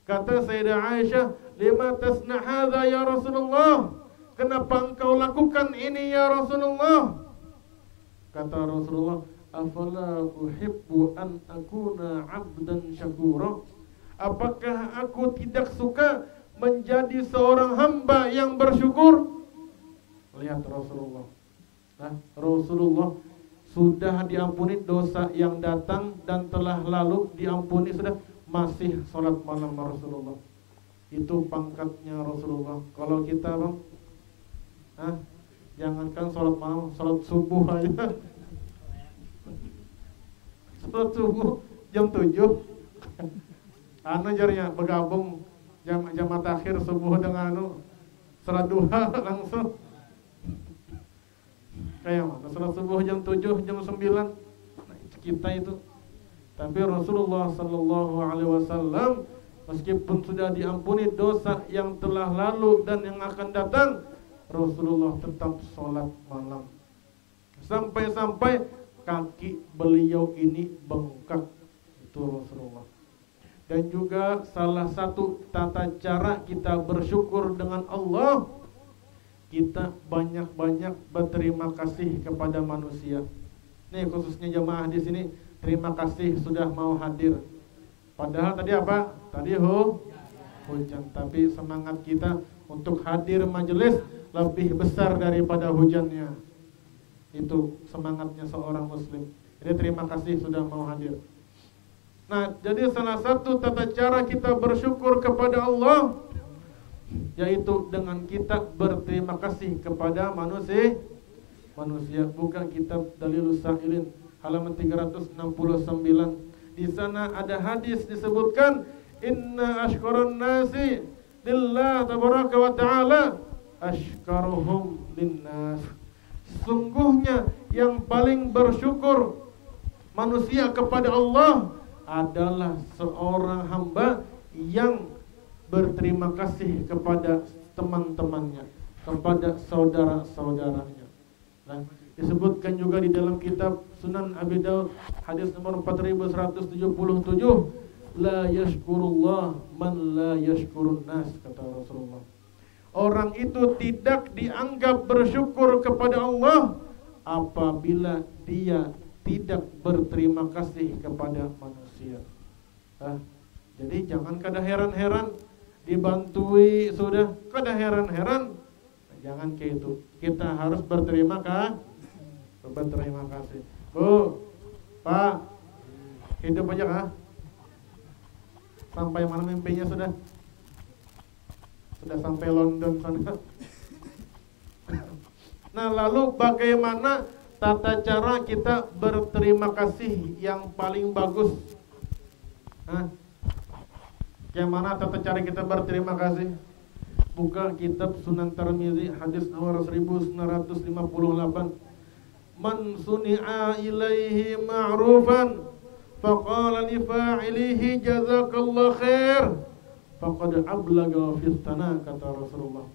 Kata Sayyidah Aisyah, "Lima tasna hadza ya Rasulullah?" Kenapa engkau lakukan ini ya Rasulullah? Kata Rasulullah, "Afala uhibbu an akuna 'abdan syakura?" Apakah aku tidak suka menjadi seorang hamba yang bersyukur? Lihat Rasulullah. Nah, Rasulullah sudah diampuni dosa yang datang dan telah lalu diampuni sudah, masih sholat malam Rasulullah. Itu pangkatnya Rasulullah. Kalau kita bang, jangankan sholat malam, sholat subuh aja. Sholat subuh jam 7. Jarnya bergabung jamaah akhir subuh dengan sholat duha langsung. Kayak mana? Sholat subuh jam 7, jam 9. Nah, kita itu. Tapi Rasulullah sallallahu alaihi wasallam meskipun sudah diampuni dosa yang telah lalu dan yang akan datang, Rasulullah tetap sholat malam. Sampai-sampai kaki beliau ini bengkak. Itu Rasulullah. Dan juga salah satu tata cara kita bersyukur dengan Allah, kita banyak-banyak berterima kasih kepada manusia. Nih khususnya jemaah di sini, terima kasih sudah mau hadir. Padahal tadi apa? Tadi hujan. Tapi semangat kita untuk hadir majelis lebih besar daripada hujannya. Itu semangatnya seorang muslim. Jadi terima kasih sudah mau hadir. Nah, jadi salah satu tata cara kita bersyukur kepada Allah yaitu dengan kita berterima kasih kepada manusia. Buka kitab Dalilus Sa'ilin halaman 369. Di sana ada hadis disebutkan, inna ashkaran nasi lillah tabaraka wa ta'ala ashkaruhum linnas. Sungguhnya yang paling bersyukur manusia kepada Allah adalah seorang hamba yang berterima kasih kepada teman-temannya, kepada saudara-saudaranya. Nah, disebutkan juga di dalam kitab Sunan Abi Daud hadis nomor 4177, la yashkurullah man la yashkurun nas, kata Rasulullah. Orang itu tidak dianggap bersyukur kepada Allah apabila dia tidak berterima kasih kepada manusia. Jadi jangan kada heran-heran dibantui sudah, kada heran-heran. Jangan kayak itu. Kita harus berterima kasih. Bu, Pak, hidup aja kah? Sampai mana mimpinya sudah? Sudah sampai London sana. Nah, lalu bagaimana tata cara kita berterima kasih yang paling bagus? Yang mana tata cara kita berterima kasih? Buka kitab Sunan Tirmizi hadis nomor 1958. Man suni'a ilaihi ma'rufan faqala li fa'ilihi jazakallahu khair faqad ablaga fi tanah, kata Rasulullah.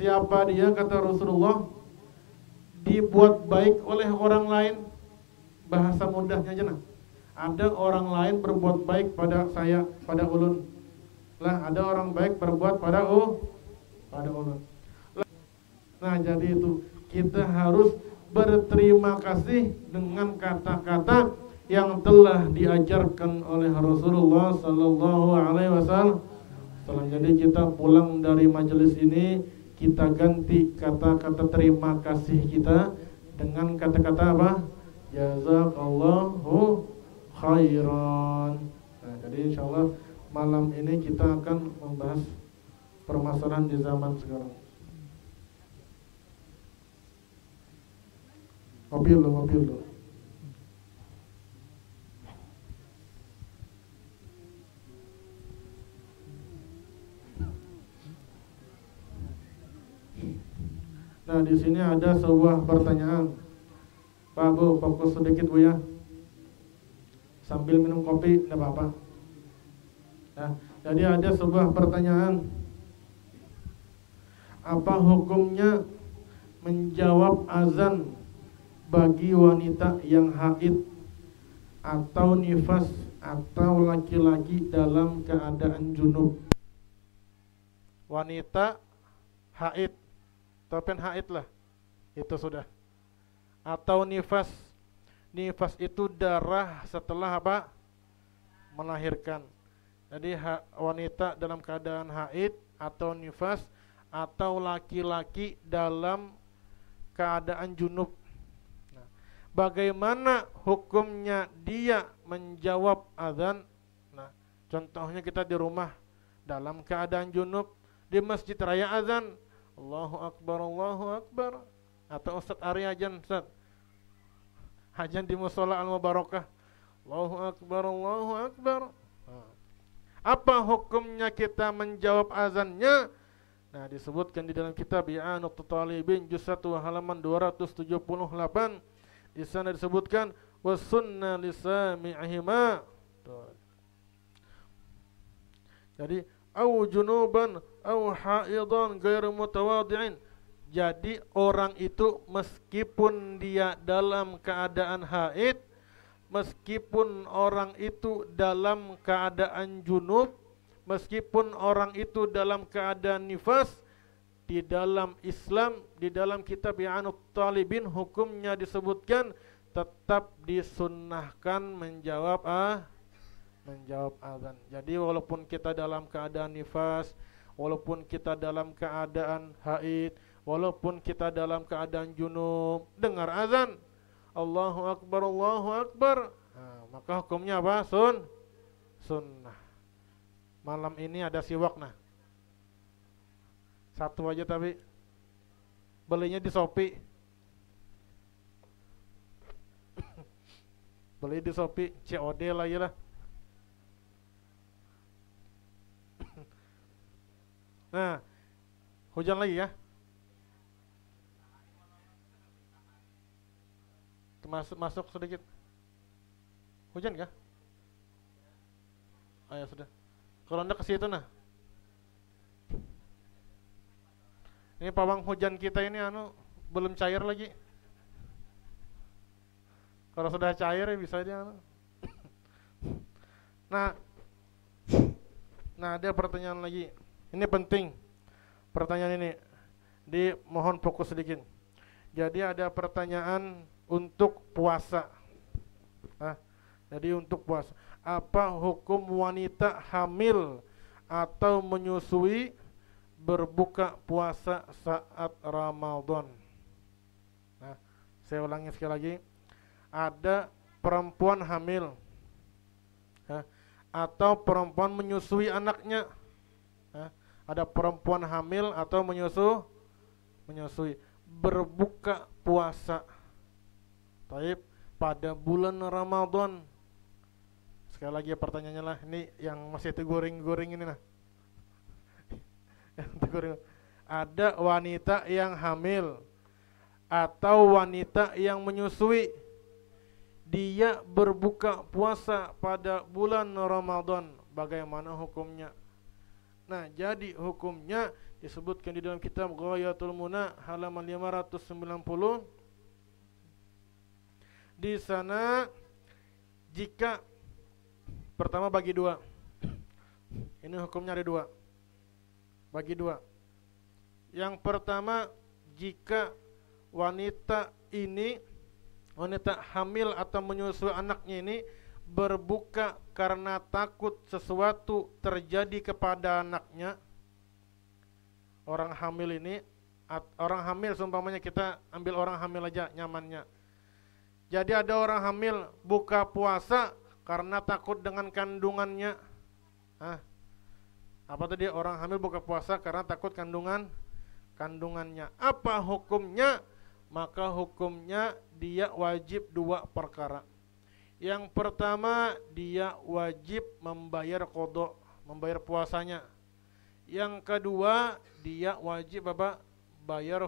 Siapa dia, kata Rasulullah, dibuat baik oleh orang lain, bahasa mudahnya aja nah. Ada orang lain berbuat baik pada saya, pada ulun. Lah, ada orang baik berbuat pada ulun. Nah, jadi itu kita harus berterima kasih dengan kata-kata yang telah diajarkan oleh Rasulullah sallallahu alaihi wasallam. Jadi kita pulang dari majelis ini, kita ganti kata-kata terima kasih kita dengan kata-kata apa? Jazakallahu khairan. Nah, jadi insyaallah malam ini kita akan membahas permasalahan di zaman sekarang. Ngopi dulu. Nah, di sini ada sebuah pertanyaan. Pak Bu, fokus sedikit Bu ya. Sambil minum kopi, tidak apa-apa. Nah, jadi ada sebuah pertanyaan. Apa hukumnya menjawab azan bagi wanita yang haid atau nifas atau laki-laki dalam keadaan junub? Wanita haid, topen haid lah, itu sudah. Atau nifas, nifas itu darah setelah apa? Melahirkan. Jadi wanita dalam keadaan haid atau nifas atau laki-laki dalam keadaan junub. Nah, bagaimana hukumnya dia menjawab azan? Nah, contohnya kita di rumah dalam keadaan junub, di masjid raya azan, Allahu Akbar, Allahu Akbar. Atau Ustaz Ari ajan, Ustaz ajan di musola Al-Mubarakah, Allahu Akbar, Allahu Akbar. Apa hukumnya kita menjawab azannya? Nah, disebutkan di dalam kitab I'anat Talibin juz 1 halaman 278. Di sana disebutkan wasunna lisami'ihima. Jadi au junuban au haidan ghairu mutawadi'in. Jadi orang itu meskipun dia dalam keadaan haid, meskipun orang itu dalam keadaan junub, meskipun orang itu dalam keadaan nifas, di dalam Islam, di dalam kitab I'anat Talibin hukumnya disebutkan tetap disunnahkan menjawab azan. Jadi walaupun kita dalam keadaan nifas, walaupun kita dalam keadaan haid, walaupun kita dalam keadaan junub, dengar azan Allahu Akbar, Allahu Akbar, nah, maka hukumnya apa? Sunnah. Malam ini ada siwak, nah satu aja tapi belinya di Shopee. Beli di Shopee, COD lah ya lah. Nah, hujan lagi ya. Masuk sedikit. Hujan kah? Oh ya sudah. Kalau Anda ke situ nah. Ini pawang hujan kita ini belum cair lagi. Kalau sudah cair ya bisa dia Nah, ada pertanyaan lagi. Ini penting. Pertanyaan ini dimohon fokus sedikit. Jadi ada pertanyaan untuk puasa. Jadi untuk puasa, apa hukum wanita hamil atau menyusui berbuka puasa saat Ramadan? Nah, saya ulangi sekali lagi. Ada perempuan hamil atau perempuan menyusui anaknya. Ada perempuan hamil atau menyusui berbuka puasa pada bulan Ramadan. Sekali lagi pertanyaannya lah, ini yang masih tergoring-goring ini nah. Ada wanita yang hamil atau wanita yang menyusui, dia berbuka puasa pada bulan Ramadan, bagaimana hukumnya? Nah, jadi hukumnya disebutkan di dalam kitab Ghayatul Muna halaman 590. Di sana jika pertama bagi dua. Ini hukumnya ada dua. Bagi dua. Yang pertama, jika wanita hamil atau menyusui anaknya ini berbuka karena takut sesuatu terjadi kepada anaknya. Orang hamil seumpamanya kita ambil orang hamil aja nyamannya. Jadi ada orang hamil buka puasa karena takut dengan kandungannya. Apa tadi? Orang hamil buka puasa karena takut kandungannya. Apa hukumnya? Maka hukumnya dia wajib dua perkara. Yang pertama, dia wajib membayar qadha, membayar puasanya. Yang kedua, dia wajib bayar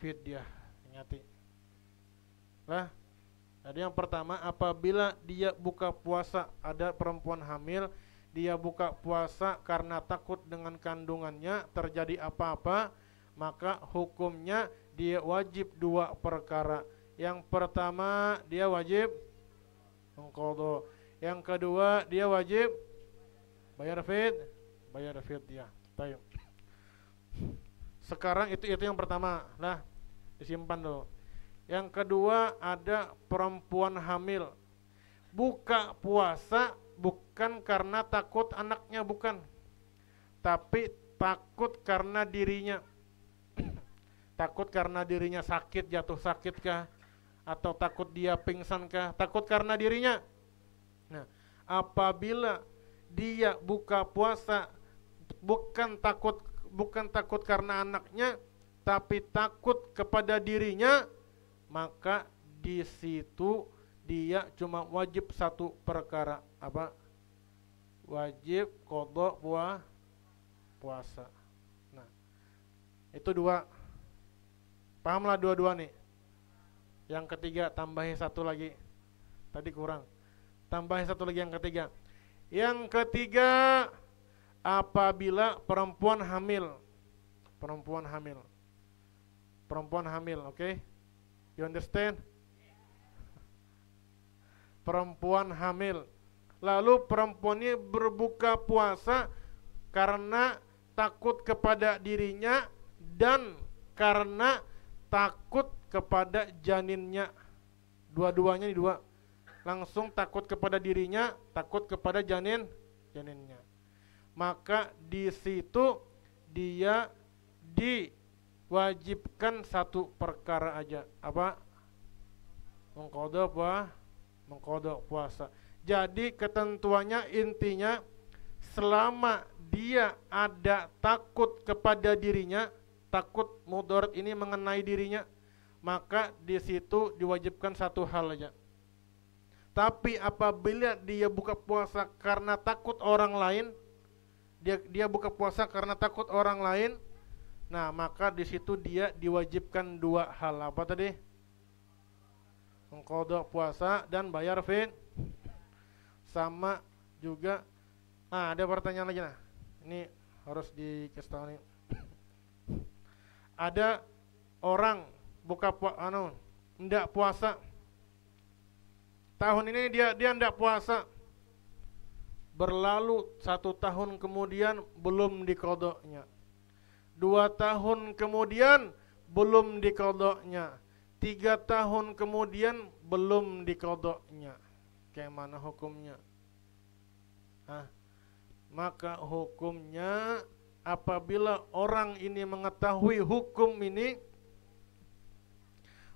fidyah. Ingati. Lah, jadi yang pertama, apabila dia buka puasa, ada perempuan hamil, dia buka puasa karena takut dengan kandungannya terjadi apa-apa, maka hukumnya dia wajib dua perkara. Yang pertama, dia wajib mengqadha. Yang kedua, dia wajib bayar fidyah. Baik. Sekarang itu yang pertama. Nah, disimpan dulu. Yang kedua, ada perempuan hamil. Buka puasa bukan karena takut anaknya, bukan. Tapi takut karena dirinya. Takut karena dirinya sakit, jatuh sakit kah? Atau takut dia pingsan kah? Takut karena dirinya. Nah, apabila dia buka puasa bukan takut karena anaknya, tapi takut kepada dirinya, maka di situ dia cuma wajib satu perkara, apa? Wajib qadha puasa. Nah, itu dua. Pahamlah dua-dua nih. Yang ketiga tambahin satu lagi. Tadi kurang. Tambahin satu lagi yang ketiga. Yang ketiga, apabila perempuan hamil, oke? You understand? Perempuan hamil. Lalu perempuan ini berbuka puasa karena takut kepada dirinya dan karena takut kepada janinnya. Dua-duanya dua. Langsung takut kepada dirinya, takut kepada janinnya. Maka di situ dia diwajibkan satu perkara aja, apa? Mengqadha puasa. Jadi ketentuannya intinya, selama dia ada takut kepada dirinya, takut mudarat ini mengenai dirinya, maka di situ diwajibkan satu hal aja. Tapi apabila dia buka puasa karena takut orang lain, dia buka puasa karena takut orang lain, nah maka di situ dia diwajibkan dua hal. Apa tadi? Mengqadha puasa dan bayar fidyah. Sama juga, ada pertanyaan lagi nah. Ini harus dikasih tahu nih. Ada orang buka enggak puasa. Tahun ini dia enggak puasa. Berlalu 1 tahun kemudian belum diqadhanya. 2 tahun kemudian belum diqadhanya. 3 tahun kemudian belum diqadhanya. Kayak mana hukumnya? Maka hukumnya, apabila orang ini mengetahui hukum ini,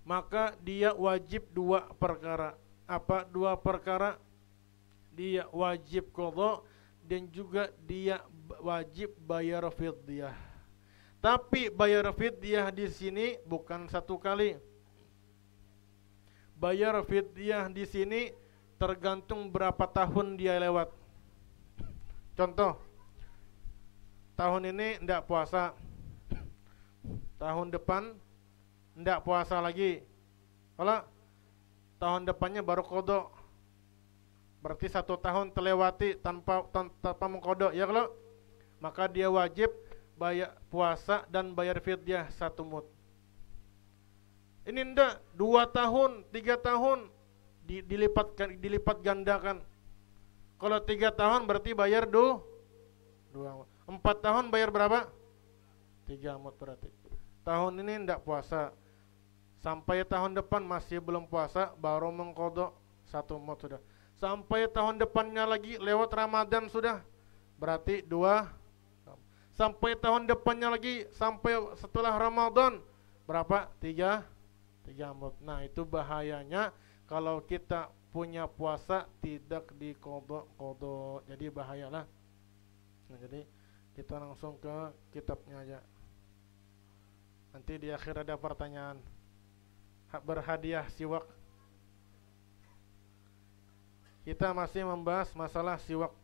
maka dia wajib 2 perkara. Apa 2 perkara? Dia wajib qadha dan juga dia wajib bayar fidyah. Tapi bayar fidyah di sini bukan 1 kali. Bayar fidyah di sini tergantung berapa tahun dia lewat. Contoh, tahun ini enggak puasa, tahun depan enggak puasa lagi. Kalau tahun depannya baru qadha, berarti 1 tahun terlewati tanpa mengqadha, ya kalau? Maka dia wajib bayar puasa dan bayar fidyah 1 mud. Ini enggak 2 tahun, 3 tahun dilipat gandakan. Kalau 3 tahun berarti bayar 2 mud. 4 tahun bayar berapa? 3 mud berarti. Tahun ini enggak puasa, sampai tahun depan masih belum puasa, baru mengqadha 1 mud sudah. Sampai tahun depannya lagi lewat Ramadan sudah, berarti 2. Sampai tahun depannya lagi, sampai setelah Ramadan berapa? 3 mud. Nah, itu bahayanya kalau kita punya puasa tidak diqadha. Jadi bahayalah. Nah, jadi kita langsung ke kitabnya aja. Nanti di akhir ada pertanyaan. Berhadiah siwak. Kita masih membahas masalah siwak.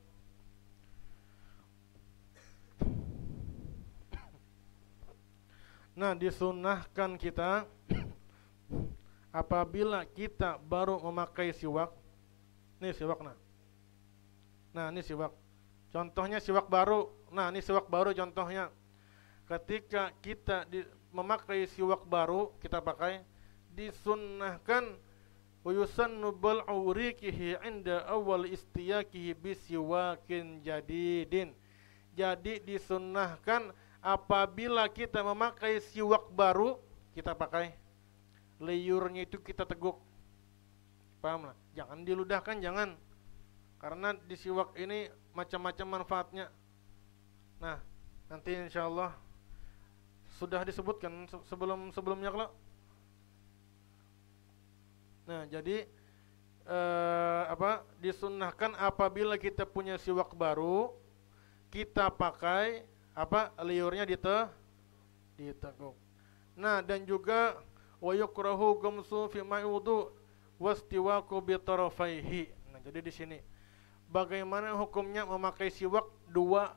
Nah, disunnahkan kita apabila kita baru memakai siwak. Nih siwak nah. Nah, ini siwak. Contohnya siwak baru. Nah, ini siwak baru contohnya. Ketika kita memakai siwak baru, kita pakai, disunnahkan yusannu bal'u riqihi 'inda awal istiyakihi bisiwakin jadidin. Jadi disunnahkan apabila kita memakai siwak baru, kita pakai, liurnya itu kita teguk. Paham lah? Jangan diludahkan, jangan. Karena di siwak ini macam-macam manfaatnya. Nah, nanti insyaallah sudah disebutkan sebelumnya kalau. Nah, jadi disunnahkan apabila kita punya siwak baru, kita pakai liurnya diteguk. Nah, dan juga wa yukrahu ghamsu fi ma'i wudu wastiwaqu bi tarafaihi. Nah, jadi di sini bagaimana hukumnya memakai siwak dua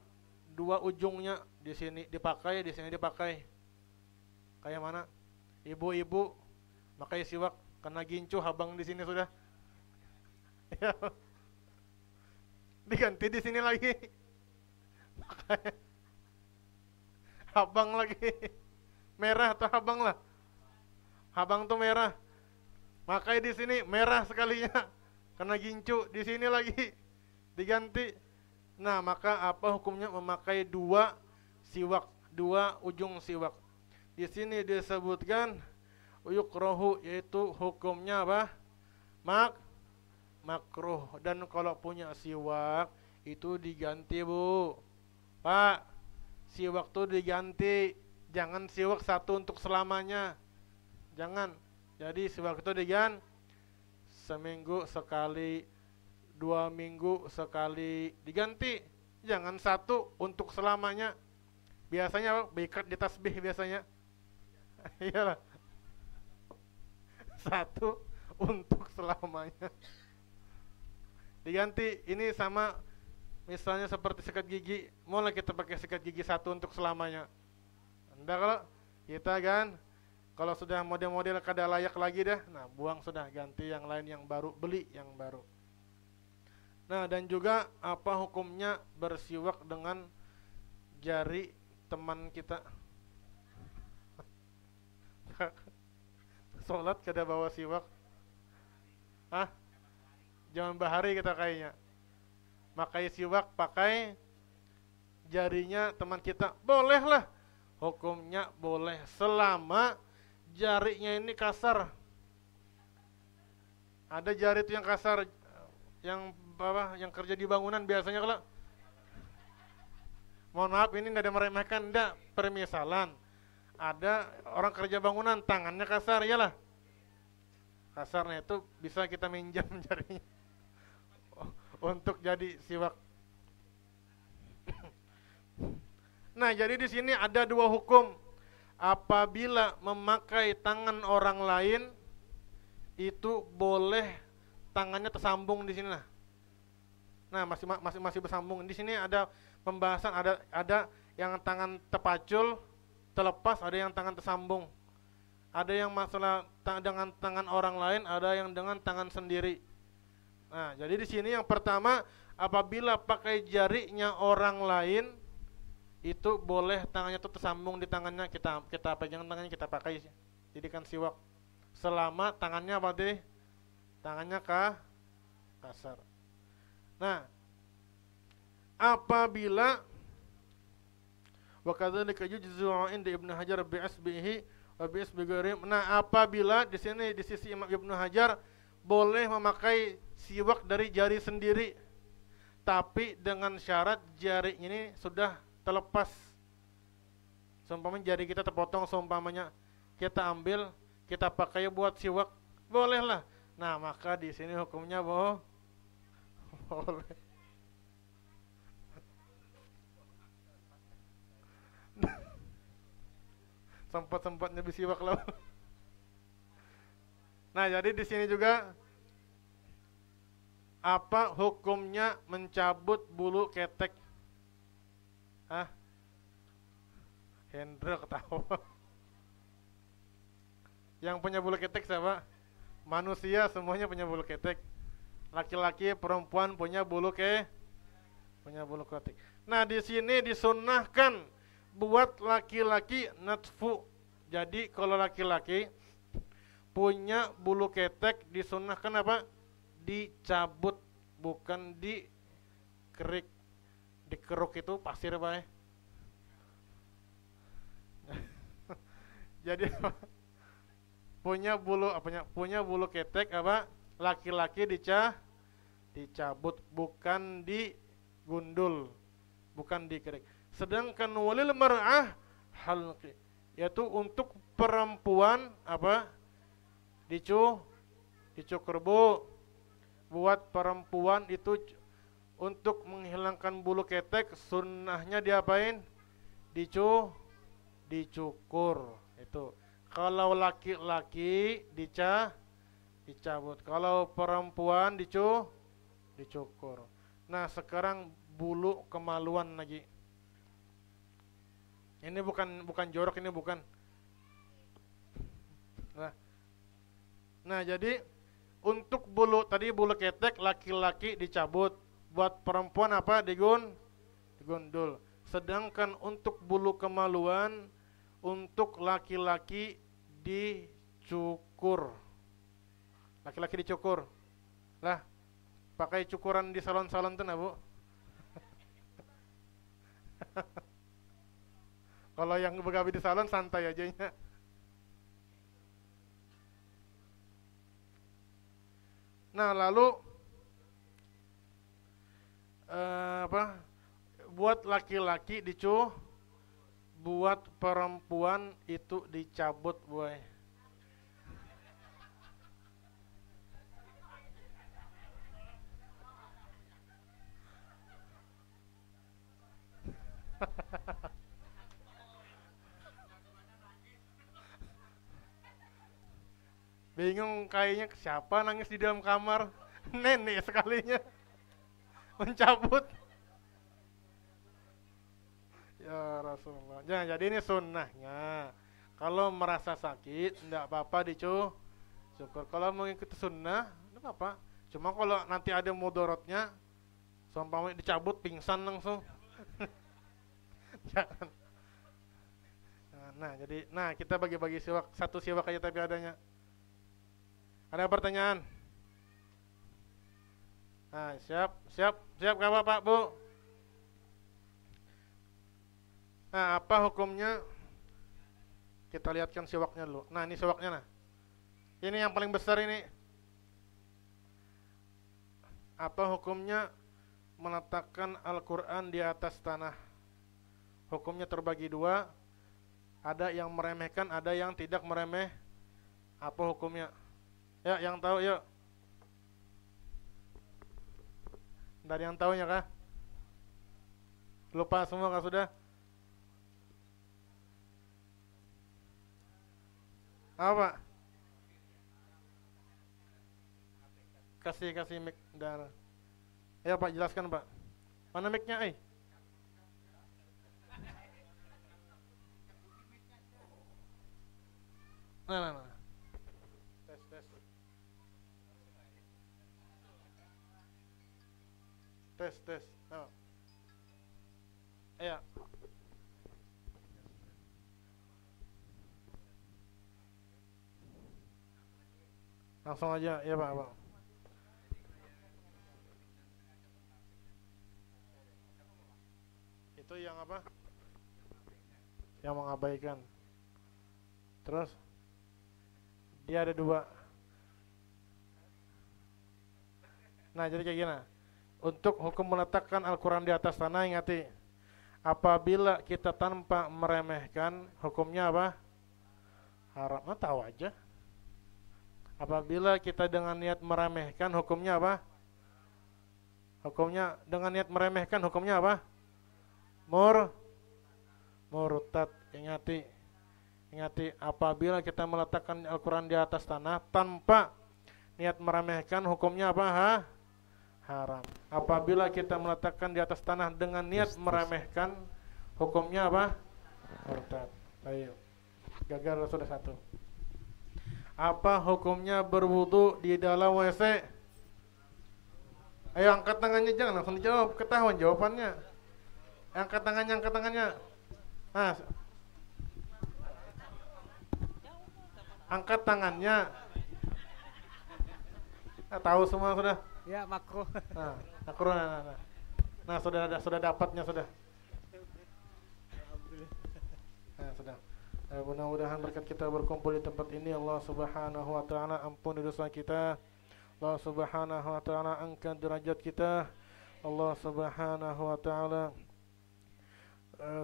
ujungnya, di sini dipakai, di sini dipakai. Kayak mana? Ibu-ibu pakai siwak kena gincu habang di sini sudah. Ya. Diganti di sini lagi. Habang lagi. Merah atau habang lah. Habang tuh merah. Makai di sini merah sekalinya. Kena gincu di sini lagi. Diganti. Nah, maka apa hukumnya memakai dua siwak, dua ujung siwak? Di sini disebutkan yukrahu, yaitu hukumnya apa? Makruh. Dan kalau punya siwak itu diganti, Bu. Pak, siwak tuh diganti. Jangan siwak satu untuk selamanya. Jangan. Jadi siwak itu diganti seminggu sekali, 2 minggu sekali diganti. Jangan satu untuk selamanya. Biasanya beikat di tasbih biasanya. Iyalah. Satu untuk selamanya. Diganti. Ini sama misalnya seperti sikat gigi. Mulai kita pakai sikat gigi satu untuk selamanya. Anda kalau kita kan, kalau sudah model-model kada layak lagi dah, nah buang sudah, ganti yang lain yang baru, beli yang baru. Nah, dan juga apa hukumnya bersiwak dengan jari teman kita? Sholat kada bawa siwak? Hah? Jangan bahari kita kayaknya. Pakai siwak, pakai jarinya teman kita. Boleh lah. Hukumnya boleh selama jarinya ini kasar. Ada jari itu yang kasar, yang kerja di bangunan biasanya kalau, mohon maaf ini tidak ada meremehkan, tidak, permisalan. Ada orang kerja bangunan tangannya kasar, iyalah. Kasarnya itu bisa kita minjam jarinya untuk jadi siwak. Nah, jadi di sini ada dua hukum. Apabila memakai tangan orang lain, itu boleh tangannya tersambung di sini. Nah, masih bersambung. Di sini ada pembahasan, ada yang tangan terpacul, terlepas, ada yang tangan tersambung. Ada yang masalah dengan tangan orang lain, ada yang dengan tangan sendiri. Nah, jadi di sini yang pertama, apabila pakai jarinya orang lain, itu boleh tangannya itu tersambung di tangannya, kita pegang tangannya, kita pakai jadikan siwak. Selama tangannya apa deh? Tangannya kasar. Nah, apabila wa kadzalika yujzu 'inda Ibnu Hajar bi asbihi wa bi asbi ghairi. Nah, apabila di sini di sisi Imam Ibnu Hajar boleh memakai siwak dari jari sendiri, tapi dengan syarat jari ini sudah terlepas. Seumpamanya jari kita terpotong, seumpamanya kita ambil, kita pakai buat siwak, bolehlah. Nah, maka di sini hukumnya boleh. Sempat-sempatnya bisiwak lah. Nah, jadi di sini juga apa hukumnya mencabut bulu ketek? Hendra ketawa. Yang punya bulu ketek siapa? Manusia semuanya punya bulu ketek. Laki-laki, perempuan punya bulu ketek. Nah, di sini disunnahkan buat laki-laki natfu. Jadi kalau laki-laki punya bulu ketek disunnahkan apa? Dicabut, bukan dikerik. Dikeruk itu pasir apa ya? Jadi punya bulu ketek apa? Laki-laki dicabut, bukan digundul, bukan dikerik. Sedangkan walil mar'ah halqi, yaitu untuk perempuan apa? Dicukur bu. Buat perempuan itu untuk menghilangkan bulu ketek sunnahnya diapain? Dicukur itu. Kalau laki-laki dicabut, kalau perempuan dicukur. Nah, sekarang bulu kemaluan lagi. Ini bukan jorok, ini bukan. Nah, jadi untuk bulu ketek laki-laki dicabut, buat perempuan apa? Digundul. Sedangkan untuk bulu kemaluan untuk laki-laki dicukur. Laki-laki dicukur. Lah, pakai cukuran di salon-salon tuh, Bu. Kalau yang begawi di salon santai aja nya. Nah, lalu buat laki-laki buat perempuan itu dicabut, boy. Bingung kayaknya siapa nangis di dalam kamar. Nenek sekalinya mencabut. Ya Rasulullah. Nah, jadi ini sunnahnya. Kalau merasa sakit, enggak apa-apa dicukur. Kalau mengikuti sunnah, enggak apa-apa. Cuma kalau nanti ada mudorotnya, seumpamanya dicabut pingsan langsung. Jangan. Nah, kita bagi-bagi siwak, satu siwak aja tapi adanya. Ada pertanyaan? Nah, siap gak Pak, Bu? Nah, apa hukumnya? Kita lihatkan siwaknya dulu. Nah, ini siwaknya nah. Ini yang paling besar ini. Apa hukumnya meletakkan Al-Quran di atas tanah? Hukumnya terbagi dua. Ada yang meremehkan, ada yang tidak meremeh. Apa hukumnya? Ya, yang tahu yuk. Dari yang tahunya kah? Lupa semua kah sudah? Apa? Kasih mic dan. Ya Pak, jelaskan Pak. Mana mic-nya? Nah. Tes. Oh. Ya. Langsung aja, ya Pak. Itu yang apa? Yang mengabaikan. Terus dia ada dua. Nah, jadi kayak gini. Untuk hukum meletakkan Al-Quran di atas tanah, ingati, apabila kita tanpa meremehkan, hukumnya apa? Haram. Nah, tahu aja. Apabila kita dengan niat meremehkan, hukumnya apa? Hukumnya dengan niat meremehkan, hukumnya apa? Murtad. Ingati, apabila kita meletakkan Al-Quran di atas tanah tanpa niat meremehkan, hukumnya apa? Haram. Apabila kita meletakkan di atas tanah dengan niat meremehkan, hukumnya apa? Murtad. Ayo. Gagal sudah satu. Apa hukumnya berwudu di dalam WC? Ayo angkat tangannya, jangan langsung dijawab, ketahuan jawabannya. Angkat tangannya, angkat tangannya. Nah, angkat tangannya. Nah, tahu semua sudah? Ya, makro. Nah, makro. Nah, sudah dapatnya sudah. Nah, sudah. Mudah-mudahan berkat kita berkumpul di tempat ini, Allah Subhanahu wa taala ampuni dosa kita. Allah Subhanahu wa taala angkat derajat kita. Allah Subhanahu wa taala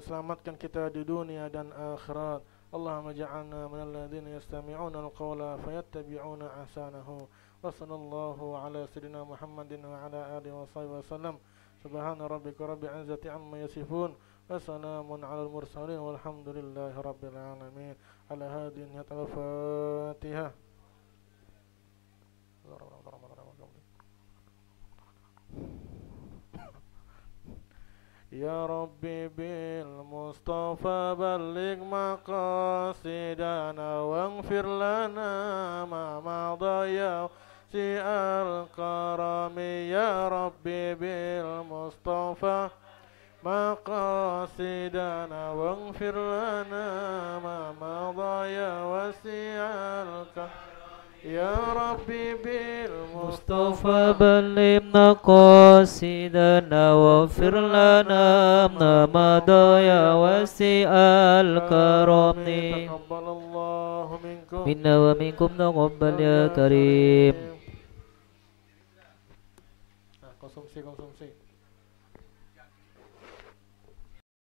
selamatkan kita di dunia dan akhirat. Allahumma ja'alna minal ladzina yastami'una al-qawla fayattabi'una ahsanahu. Wa sallallahu ala sayyidina Muhammadin wa ala alihi wa sahbihi wasallam. Subhana rabbika rabbil izzati amma yasifun wa salamun alal mursalin walhamdulillahi rabbil alamin. Ala hadhihi al-Fatihah. Ya Rabbi bil Mustafa balligh maqasidana waghfir lana ma madha ya si'al karami. Ya Rabbi bil Mustafa maqasidana waghfir lana ma madha ya wasi'al karami. Ya Rabbi bil Mustafa balligh maqasidana waghfir lana ma madha ya wasi'al karami. Taqabbalallahu minkum Minna wa minkum taqabbal ya karim. Nah, konsumsi